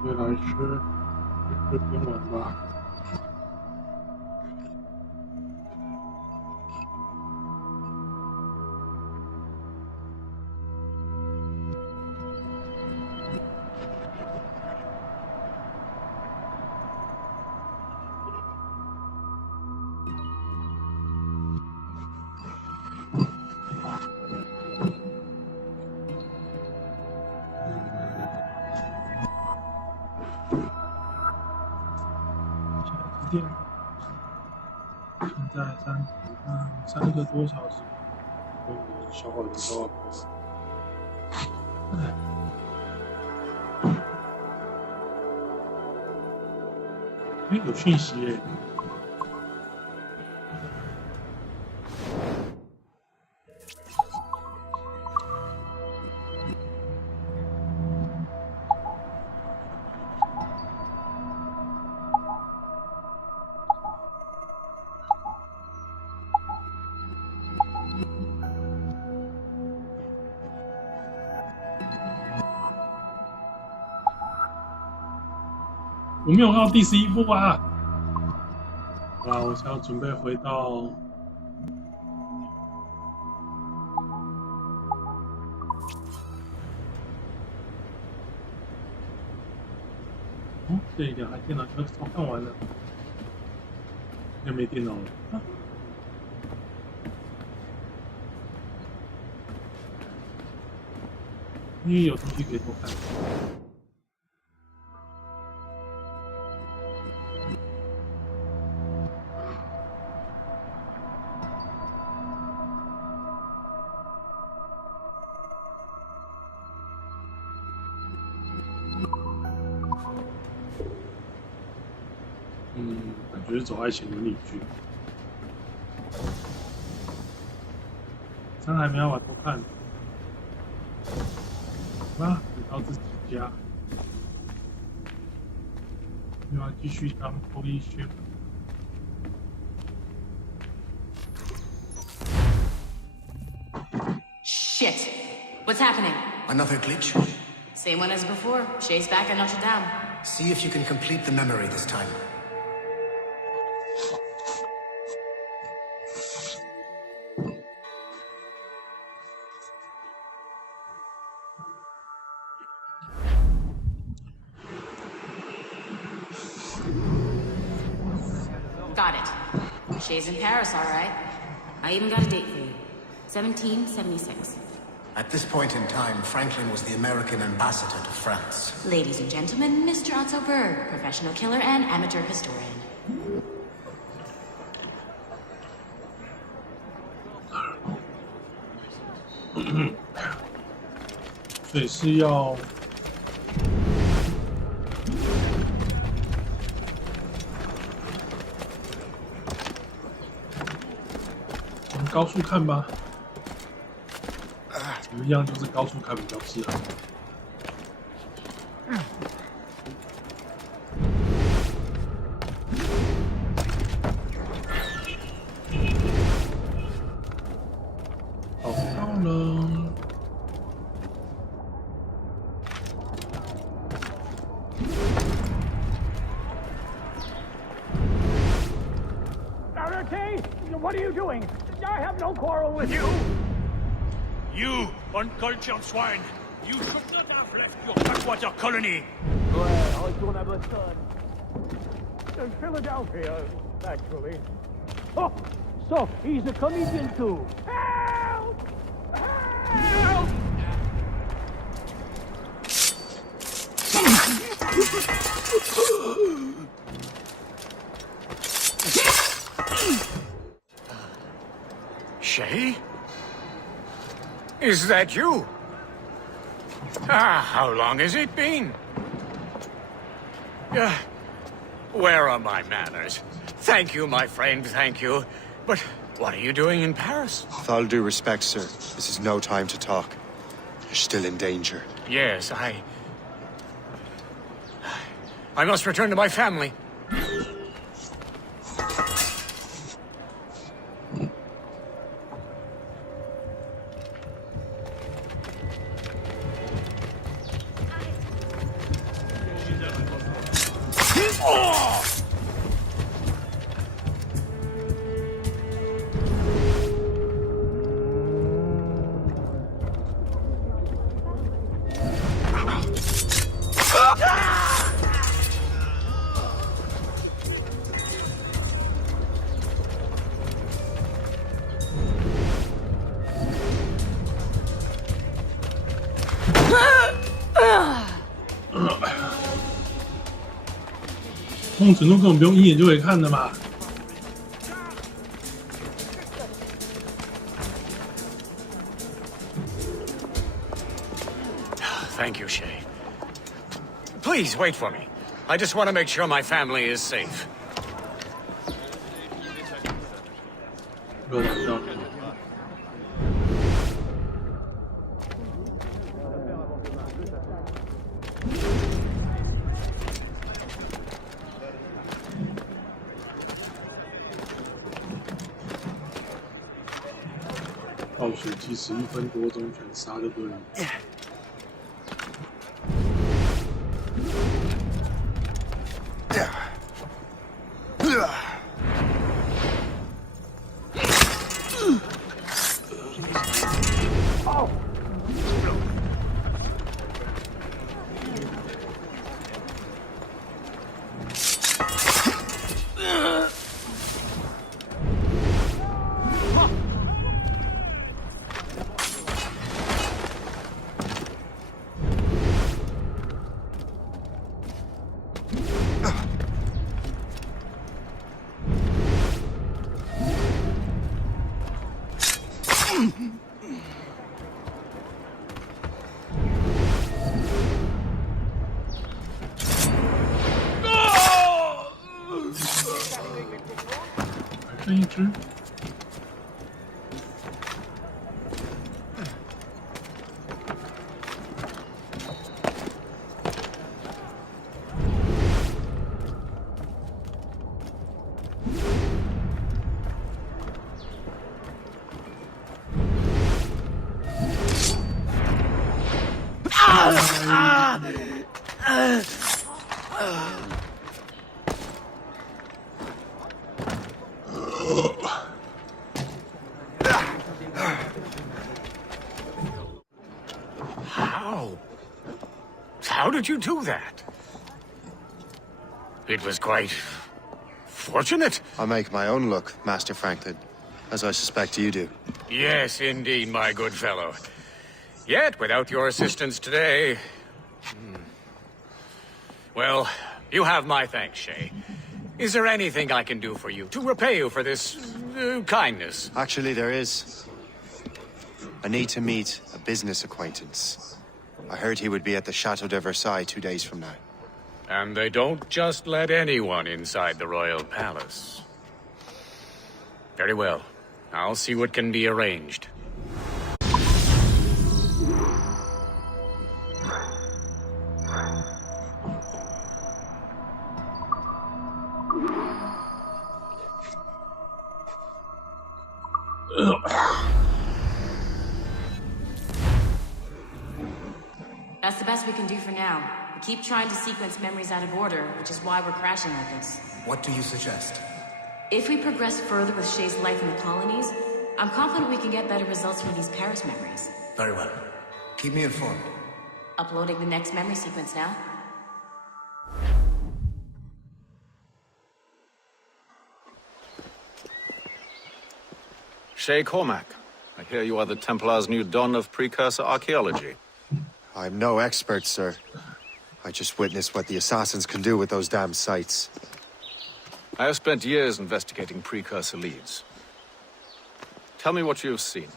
备来吃边玩吧。现在3个多小时，小伙子都要过了。有讯息耶！我没有到第11步啊！好啦，我现在准备回到这2台电脑都看完了，现在没电脑了啊！因为有东西可以偷看。感觉是走爱情伦理剧。3还没有把偷看。回到自己家，又要继续当police chef。Shit! What's happening? Another glitch? Same one as before. Chase back at Notre Dame. See if you can complete the memory this time. Got it. Shay's in Paris, all right. I even got a date for you. 1776. At this point in time, Franklin was the American ambassador to France. Ladies and gentlemen, Mr. Otto Berg, professional killer and amateur historian. 所以是要从高处看吧。怎么样？就是高处看比较适合。好到了。What are you doing? I have no quarrel with you! You uncultured swine! You should not have left your backwater colony! Well, I don't have a son. In Philadelphia, actually. Oh, so he's a comedian too. Help! Help! Shay? Is that you? How long has it been? Where are my manners? Thank you, my friend, thank you. But what are you doing in Paris? With all due respect, sir, this is no time to talk. You're still in danger. Yes, I must return to my family. 梦指路根本不用一眼就可以看的嘛。Thank you, Shay. Please wait for me. I just want to make sure my family is safe. 不要打掉。倒数计时1分多钟全杀就对了。还剩一只。How did you do that? It was quite fortunate. I make my own luck, Master Franklin, as I suspect you do. Yes, indeed, my good fellow. Yet, without your assistance today... Well, you have my thanks, Shay. Is there anything I can do for you to repay you for this kindness? Actually, there is. I need to meet a business acquaintance. I heard he would be at the Chateau de Versailles 2 days from now. And they don't just let anyone inside the royal palace. Very well. I'll see what can be arranged. That's the best we can do for now. We keep trying to sequence memories out of order, which is why we're crashing like this. What do you suggest? If we progress further with Shay's life in the colonies, I'm confident we can get better results from these Paris memories. Very well. Keep me informed. Uploading the next memory sequence now. Shay Cormac, I hear you are the Templar's new don of precursor archaeology. I'm no expert, sir. I just witnessed what the assassins can do with those damn sites. I have spent years investigating precursor leads. Tell me what you have seen.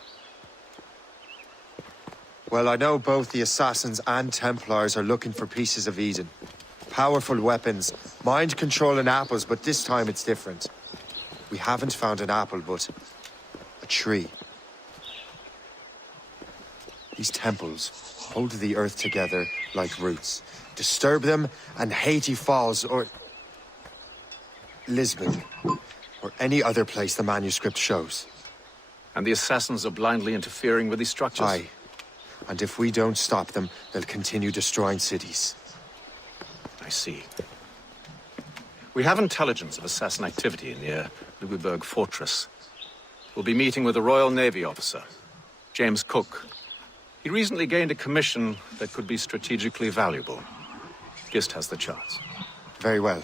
Well, I know both the assassins and Templars are looking for pieces of Eden. Powerful weapons, mind-controlling apples, but this time it's different. We haven't found an apple, but a tree. These temples hold the earth together like roots. Disturb them, and Haiti falls, or Lisbon, or any other place the manuscript shows. And the assassins are blindly interfering with these structures? Aye. And if we don't stop them, they'll continue destroying cities. I see. We have intelligence of assassin activity near Luguberg Fortress. We'll be meeting with a Royal Navy officer, James Cook. He recently gained a commission that could be strategically valuable. Gist has the charts. Very well.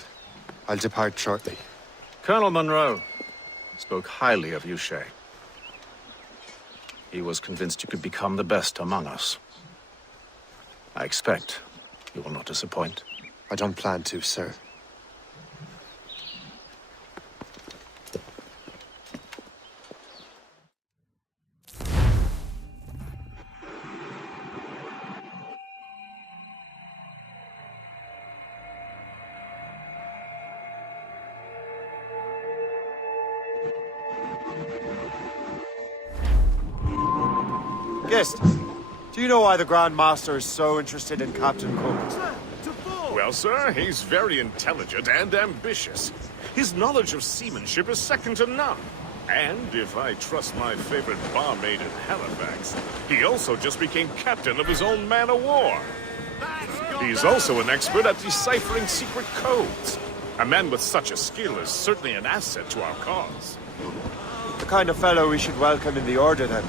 I'll depart shortly. Colonel Monroe spoke highly of you, Shay. He was convinced you could become the best among us. I expect you will not disappoint. I don't plan to, sir. Gist, do you know why the Grand Master is so interested in Captain Cook? Well, sir, he's very intelligent and ambitious. His knowledge of seamanship is second to none. And if I trust my favorite barmaid in Halifax, he also just became captain of his own man-of-war. He's also an expert at deciphering secret codes. A man with such a skill is certainly an asset to our cause. The kind of fellow we should welcome in the Order, then.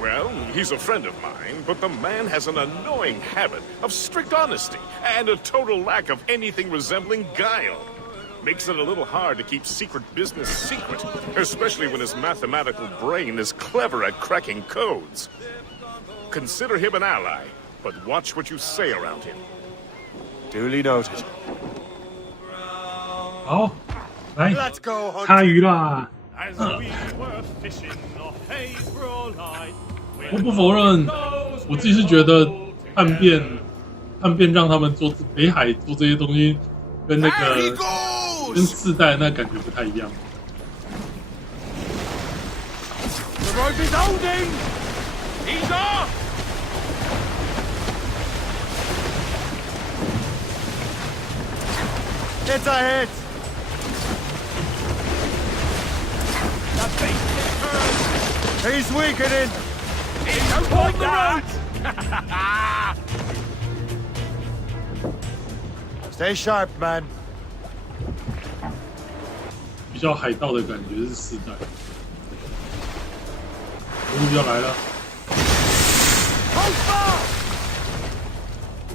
Well, he's a friend of mine, but the man has an annoying habit of strict honesty and a total lack of anything resembling guile. Makes it a little hard to keep secret business secret, especially when his mathematical brain is clever at cracking codes. Consider him an ally, but watch what you say around him. Duly noted. 好，来 Let's go, 插鱼啦！我不否认，我自己是觉得叛变让他们做北海做这些东西，跟那个跟4代那感觉不太一样。The rope is holding! He's off! It's a hit! He's weakening! He's like that! Stay sharp, man. 比较海盗的感觉是4代。目标来了。Hold fast!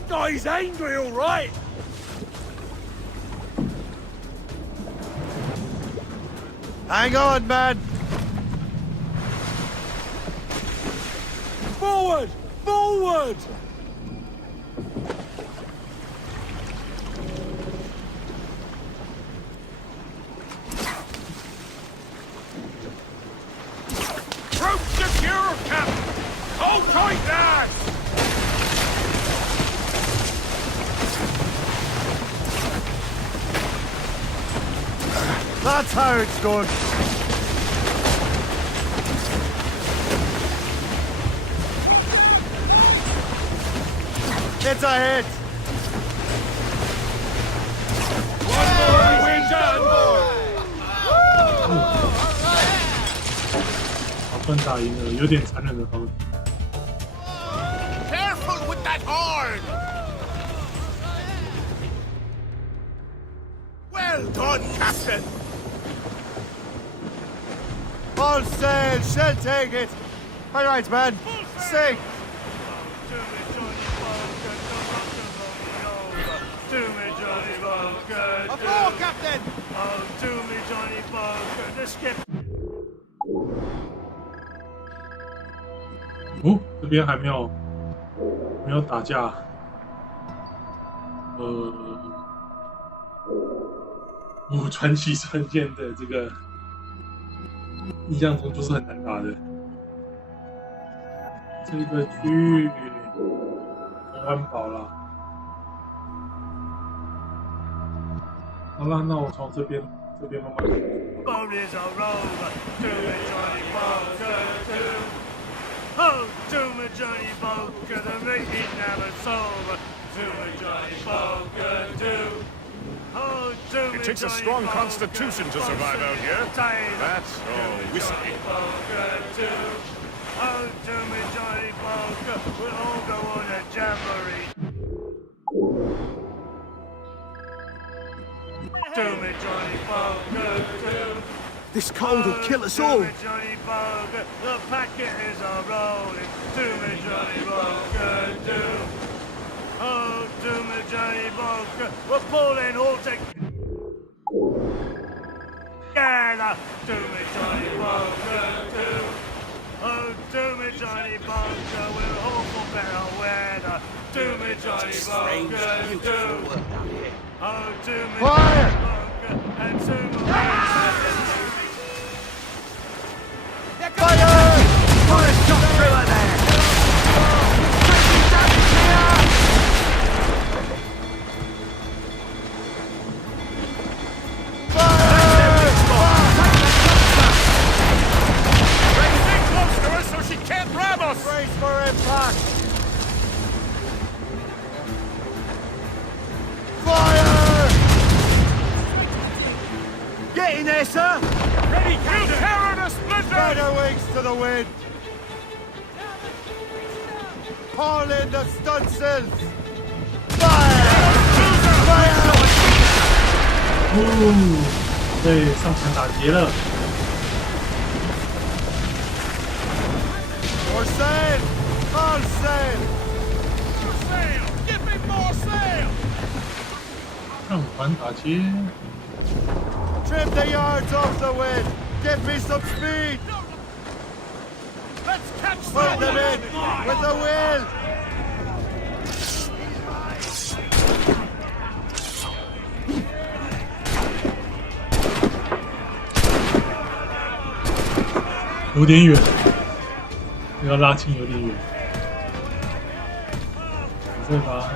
Oh, he's angry, all right. Hang on, man. Forward! Forward! Rope secure, Captain! Hold tight, lad! That's how it's done. It's a hit. One more, we're done! 好分打赢了，有点残忍的方式。Careful with that horn! Well done, Captain! All sail, shall take it. All right, man. Sing. Aboard, Captain! Oh, to me, Johnny Boker, the skip. 哦，这边还没有打架。传奇船舰的这个印象中就是很难打的。这个区域红安堡了。好了，那我从这边慢慢走。Bonus a rover, to me, Johnny Boker, oh, to me, Johnny Boker, the meeting never sober. To me, Johnny Boker, oh, to me, It takes a strong Johnny constitution to survive out here. That's all whiskey. Oh, to me, Johnny Boker, we'll all go on a jamboree. Do me, Johnny Boger, do. This cold will kill us all. Do me, Johnny Boger, the packet is a-rolling. Do me, Johnny Boger, do. Oh, do me, Johnny Boger, we're pulling all together. Do me, Johnny Boger, do. Oh, do me, Johnny Boger, we're all for better weather. Do me, Johnny Boger, do. Oh, do me, Johnny Boger, and do me. Fire! Put a shot through her there! Brace for impact! Fire! Get in there, sir! Ready, Captain! You terror the splinter! Spread her wings to the wind! Haul in the stunsails! Fire! Fire! 对，上船打劫了。 More sail! All sail! Sail! Give me more sail! 上船打劫。 Trim the yards off the wind! Give me some speed! Let's catch Pull them in with the will! "有点远，这个拉近有点远。我再把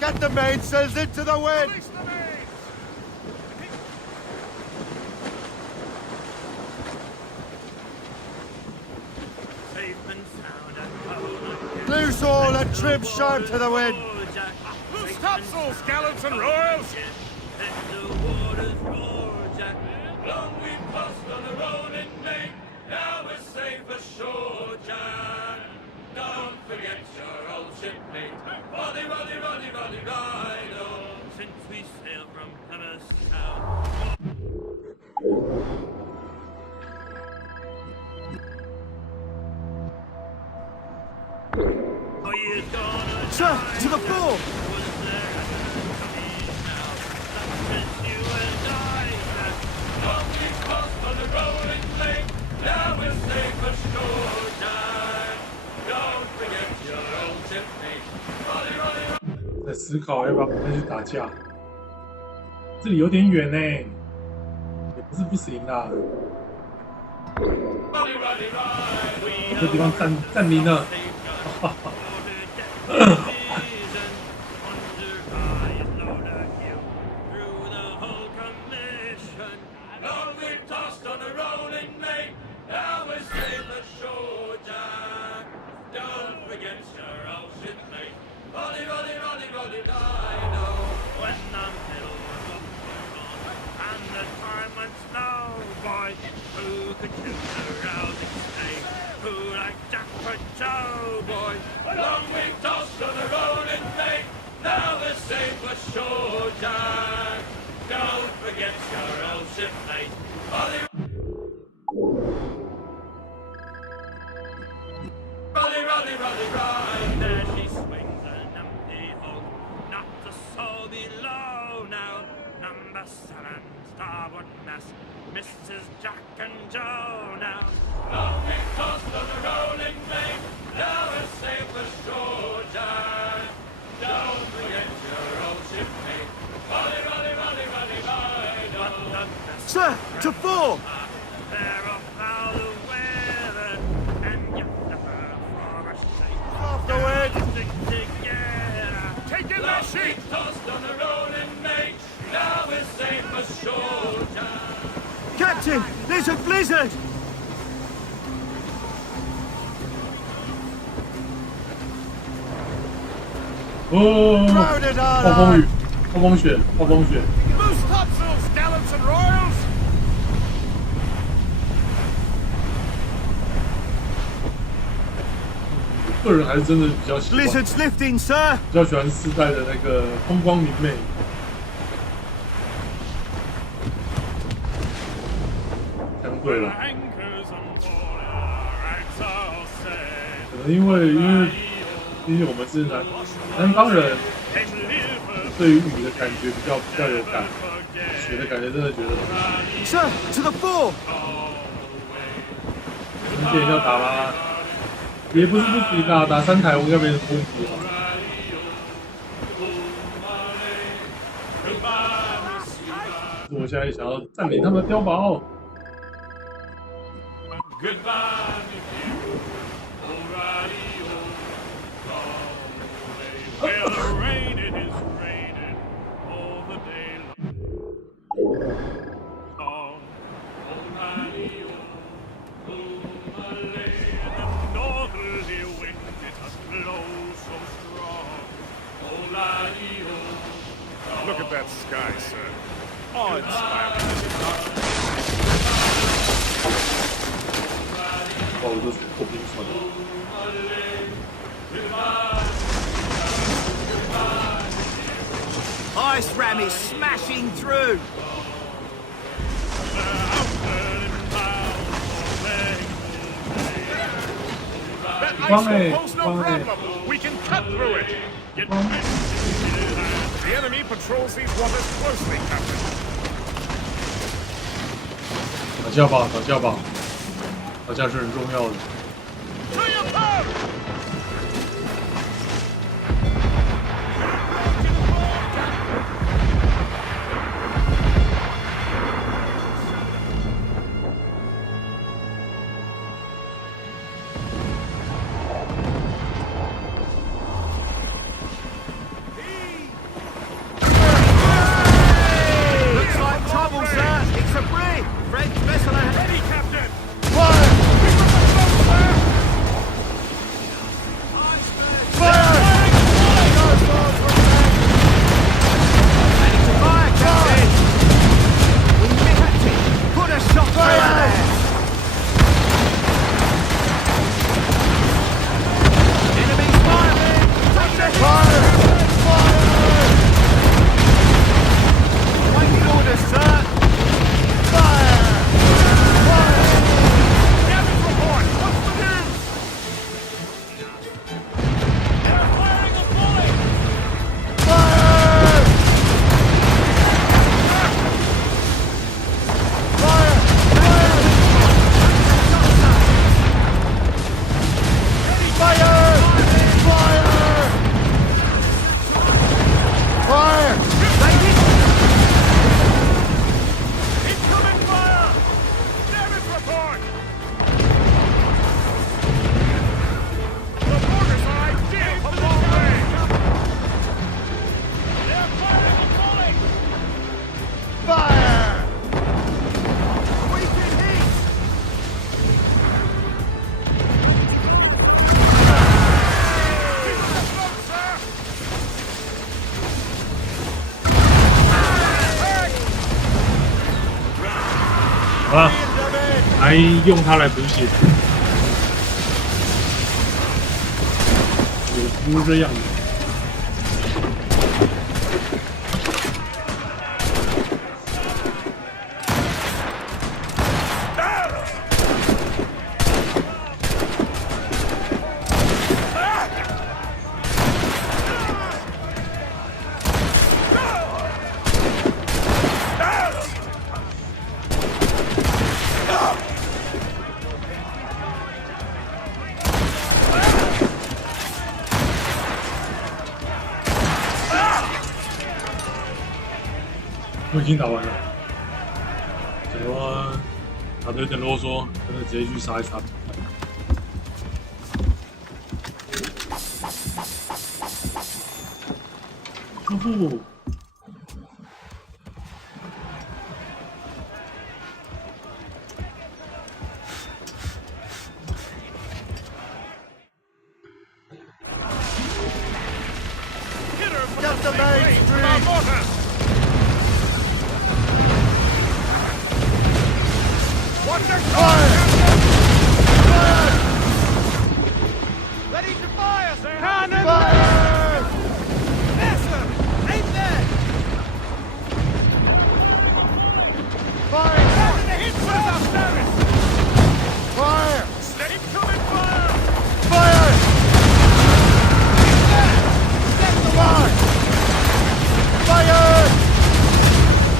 Get the mainsails into the wind! Loose all and trim sharp to the wind! Loose topsails, gallants and royals! Long we've passed on the rolling main, now we're safe ashore, Jack. Don't forget your old shipmate, Roddy, Roddy, Roddy, Roddy, Rido. Since we sailed from Plymouth Town. Sir, to the fore! Long we've passed on the rolling main, now we're safe ashore, Jack. Don't forget your old shipmate, Roddy, Roddy, Roddy. 在思考要不要再去打架。这里有点远呢，也不是不行啦。这地方占领了。Who could do the rousing stay? Who like Dapper Joe, boy? Long we've tossed on the rolling bay, now we're safe ashore, Jack. Don't forget your old shipmate, Roddy, Roddy, Roddy, Roddy, Roddy. There she swings an empty hulk, more! Off the wind! Take in that sheet! Tossed on the rolling main. Now we're safe ashore. Captain, there's a blizzard! 哦，暴风雨，暴风雪，暴风雪。 Loose topsails, gallants and royals! 我个人还是真的比较喜欢， Blizzard's lifting, sir! 比较喜欢4代的那个风光明媚。相对了，可能因为毕竟我们是南方人，对于雨的感觉比较有感，雪的感觉真的觉得。 Sir, to the fore! 今天要打吗？也不是不行啊，打3台我应该没什么问题吧。我现在想要占领他们的碉堡。 Well, the rain, it is raining all the day long. Almighty, the northerly wind, it does blow so strong. Look at that sky, sir. Awe-inspiring. 哦，我都是破冰船。 Ice ram is smashing through! 光哎， Pose no 光哎。 problem. We can cut through it. The enemy patrols these waters closely, Captain. 打架吧，打架吧，打架是很重要的。 To your post! 好了，来用它来补血，有如这样的。我已经打完了，整个打得有点啰嗦，真的直接去杀一杀。舒服。Get the mainstream! Watch your Fire! Fire! Ready to fire, sir! Fire! There, sir! Aim there! Fire! Target the hit, sir! Our service! Fire! Stay coming, fire! Fire! Get the line! Fire!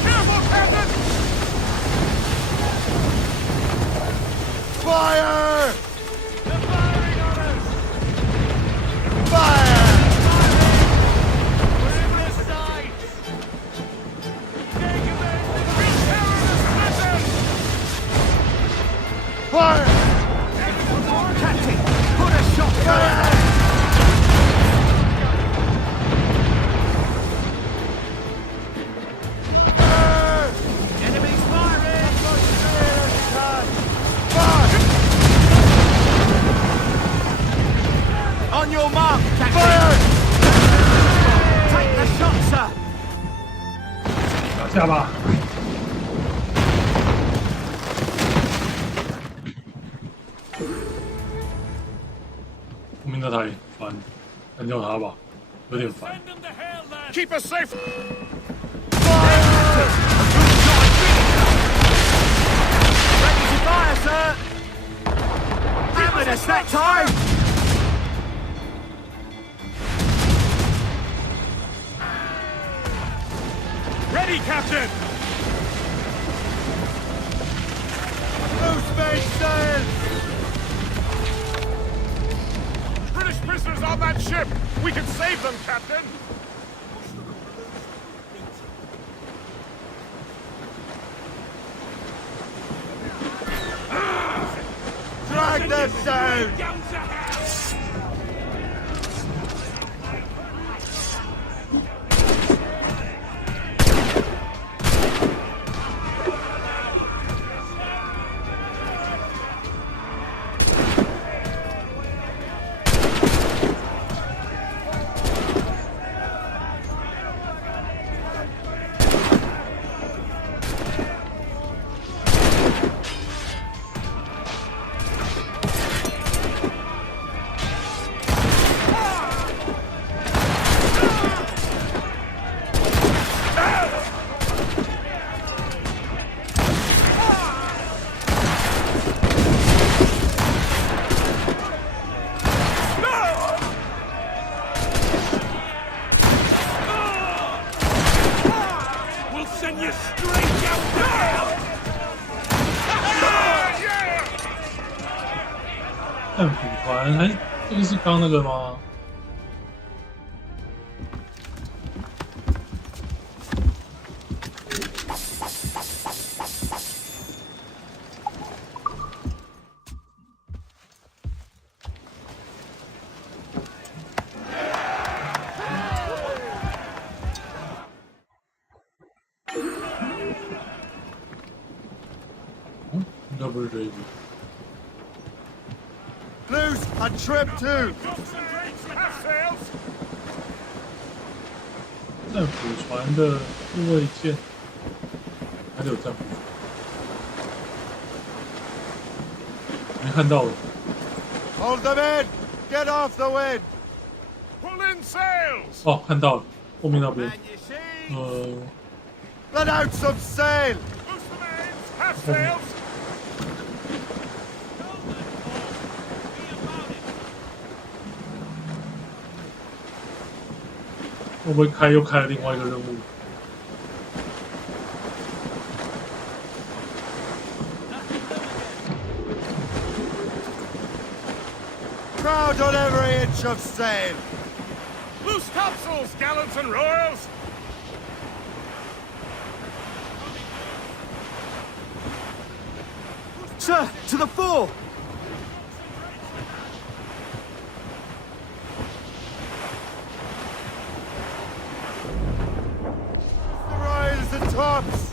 Careful, Captain! Fire! They're firing on us! Fire! We're in this side! Take him in! Bring terrorists with us! Fire! Captain, put a shot Fire! Enemies firing! On your mark, Captain! Fire! Take the shot, sir! 打架吧。后面那台烦，干掉他吧，有点烦。 Keep us safe. Ready to fire, sir! Hammered us that time! Ready, Captain. Loose mainsail! British prisoners on that ship. We can save them, Captain. Drag them down! We'll send you straight down there! 战斧团，哎，这个是刚那个吗？嗯，应该不是这一部。 Loose and trim too! 战斧船的护卫舰，哪里有战斧船？没看到。 Hold them in! Get off the wind! Pull in sails. 哦，看到了，后面那边。Let out some sail! Loose the mains. Half sails. 会不会又开了另外一个任务？ Crowd on every inch of sail! Loose topsails, gallants and royals. Sir, to the fore! The Royals and tops!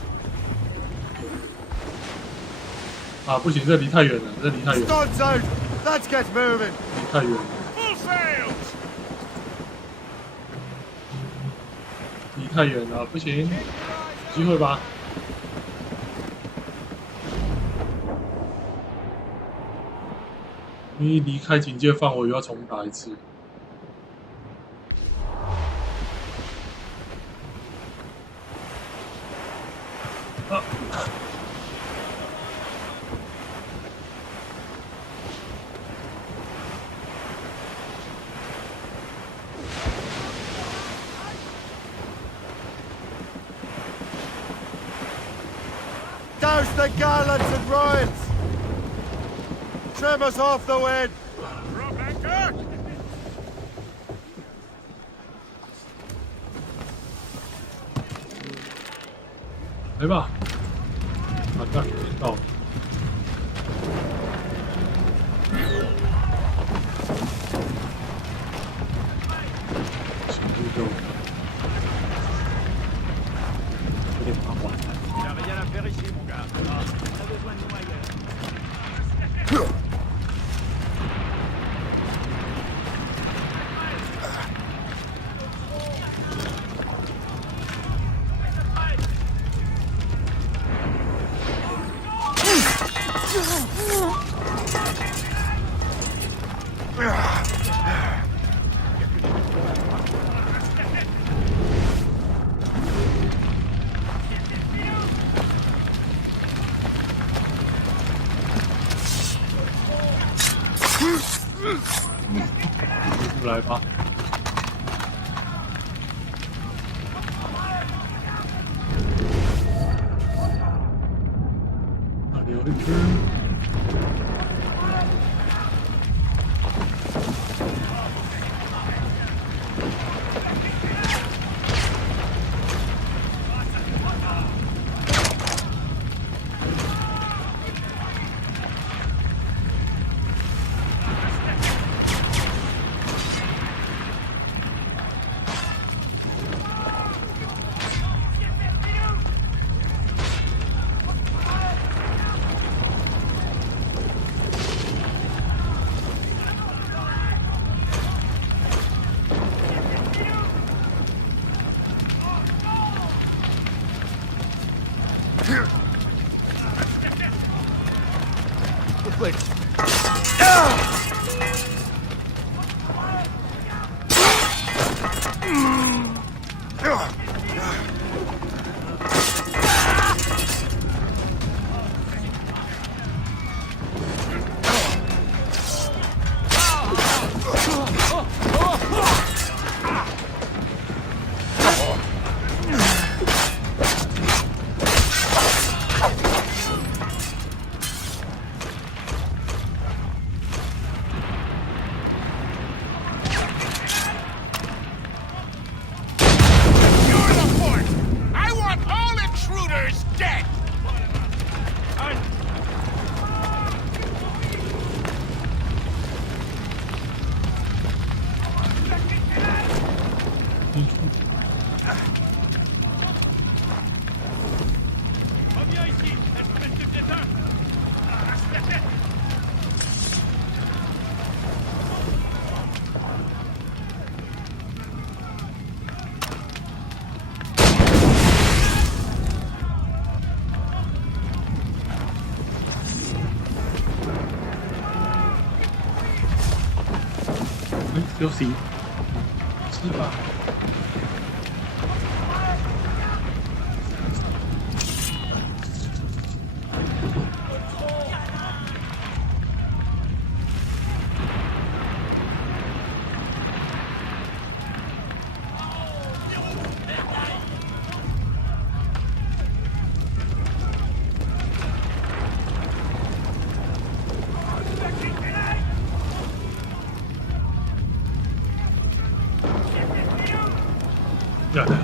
啊，不行，这离太远了，这离太远了。 Studs out! Let's get moving! 离太远了， Full sail! 离太远了，不行，有机会吧？你离开警戒范围，又要重打一次。啊！ Douse the gallants and royals! Trim us off the wind! Drop anchor! 来吧，好的，到了。行动就有点麻烦。 Y'a rien à faire ici, mon gars. Ah, t'as besoin de nous ailleurs.出来吧。那里有一只。Reviens ici, espèce de crétin!休息，是吧？对的。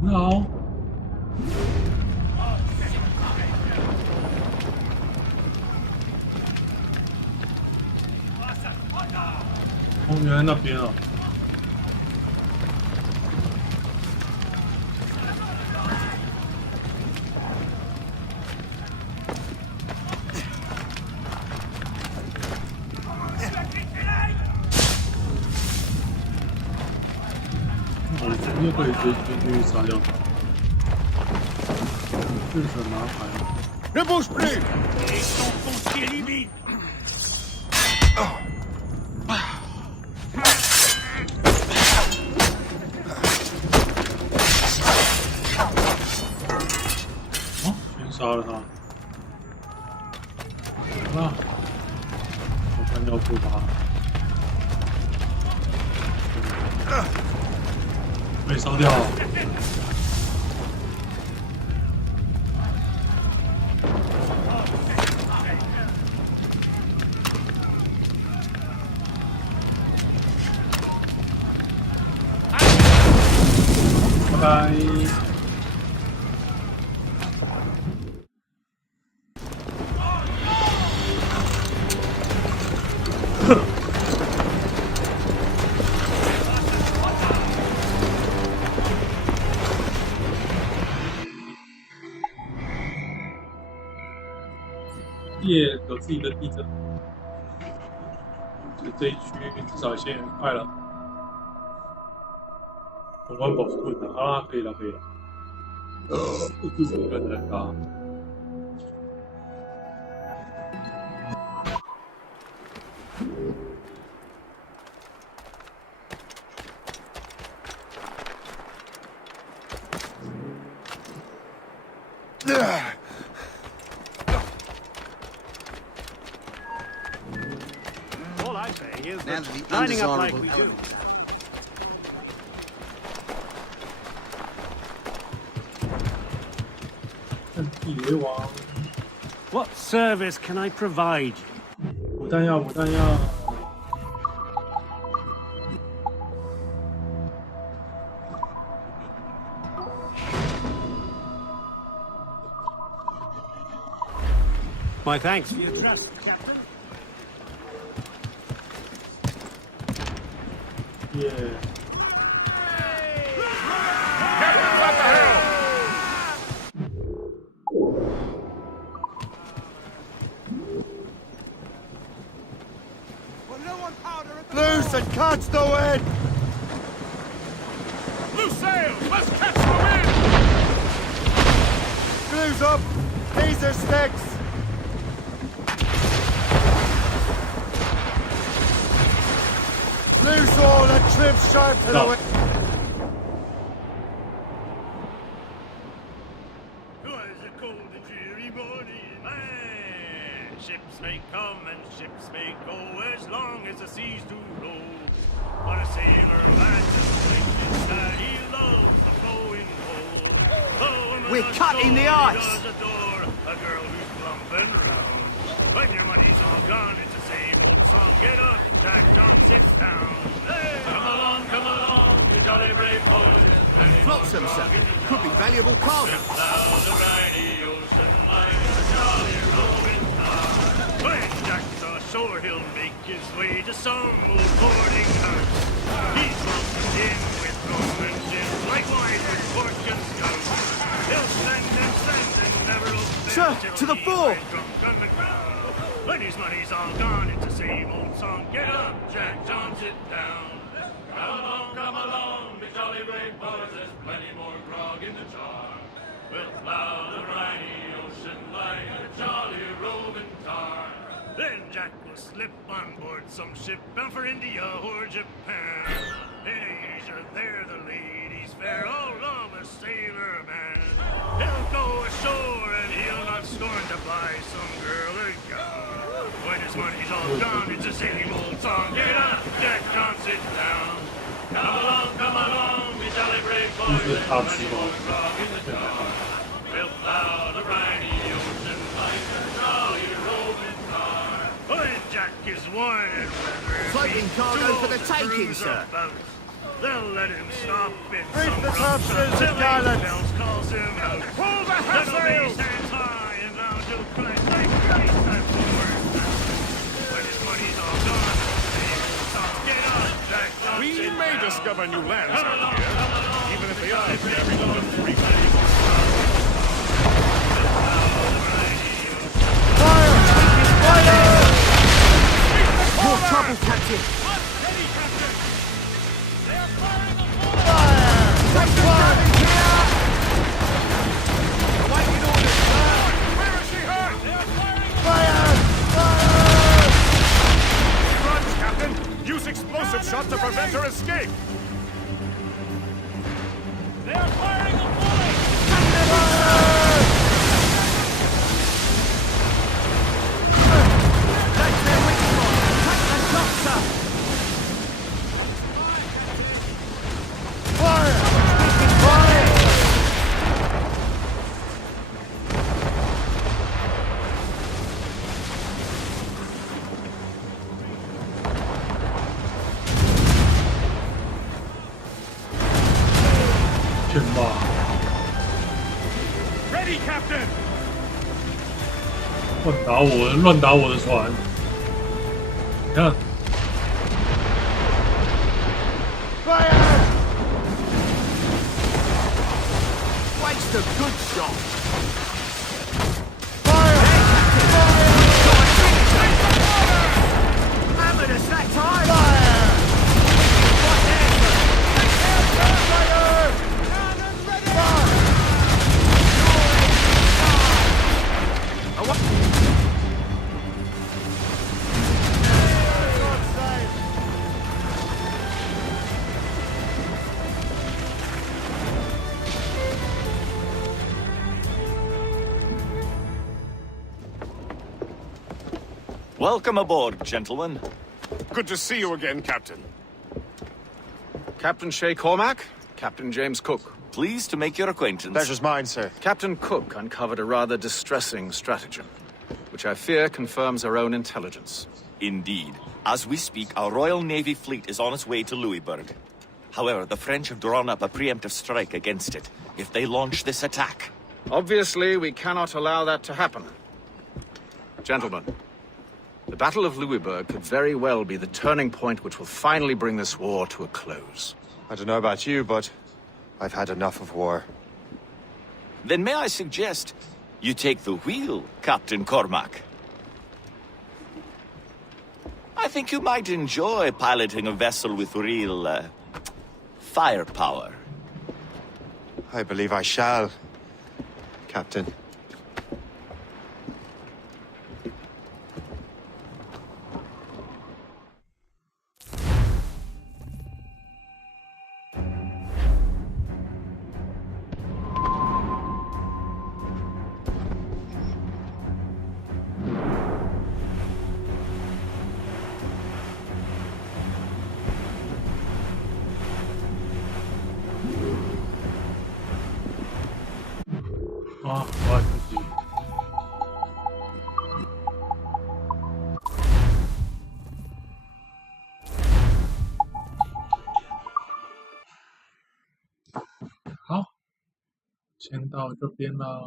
你好。哦，原来那边啊。我直接可以直接去杀掉他，这是很麻烦。Rebouche-bleu! Ils sont fonciers limites! 哦，先杀了他。好了，我看要救他。被烧掉了。拜拜。也有自己的地震，这一区至少先快了。通关保持困难啊，可以了，可以了。这是一个人啊。All I say is that lining up like we do. What service can I provide you? 补弹药，补弹药。My thanks for your trust, Captain. Yeah. Captain's at the helm! Loose and catch the wind! Loose sails! Let's catch the wind! Blues up! These are sticks! Loose all and trim sharp to the wind! Twas a cold and dreary morning. Ships may come and ships may go as long as the seas do roll. But a sailor lands and places that he loves the flowing hole. We're cutting the ice. Adore a girl who's plump and round. When your money's all gone, it's the same old song. Get up, Jack John sits down. Hey, come along, you jolly brave boys. Flotsam, sir. Could be valuable cargo. Down the briny ocean line, a jolly rolling star. When Jack's ashore, he'll make his way to some old boarding house. He's welcomed in with rum and gin, likewise with pork and stout. He'll send and never open Sir, to the fore! Drunk on the ground. When his money's all gone, it's the same old song. Get up, Jack John, sit down. Come along, the jolly brave boys. There's plenty more grog in the jar. We'll plow the briny ocean. Jack will slip on board some ship bound for India or Japan. In Asia, there the ladies fair, all love a sailor man. He'll go ashore and he'll not scorn to buy some girl a gown. When his money's all gone, it's the same old song. Get up, Jack John, sit down. Come along, we jolly brave boys, and money won't frog in the dawn. We'll plow the briny ocean like a jolly roving car. When Jack is worn and weathered, Floating cargo for the taking, sir. They'll let him stop in Reef some the rough topsails and gallants. bells calls him out. Pull the That'll be stands high and loud to cry. Like Christ, I'm so worth. When his money's all gone, get on, Jack. We may discover new lands out here, even if they are very low and free. More trouble, Captain! Use explosive shot to prevent her escape! They are firing a bullet! That's their weak spot! Take the shot, sir! Fire! Fire! Ready, Captain! 乱打我的船，你看。 Waste a good shot! Hammered us that time! Welcome aboard, gentlemen. Good to see you again, Captain. Captain Shay Cormac, Captain James Cook. Pleased to make your acquaintance. Pleasure's mine, sir. Captain Cook uncovered a rather distressing stratagem, which I fear confirms our own intelligence. Indeed. As we speak, our Royal Navy fleet is on its way to Louisburg. However, the French have drawn up a preemptive strike against it if they launch this attack. Obviously, we cannot allow that to happen. Gentlemen, the Battle of Louisburg could very well be the turning point which will finally bring this war to a close. I don't know about you, but I've had enough of war. Then may I suggest you take the wheel, Captain Cormac? I think you might enjoy piloting a vessel with real, firepower. I believe I shall, Captain.啊，我要自己。好，先到这边了。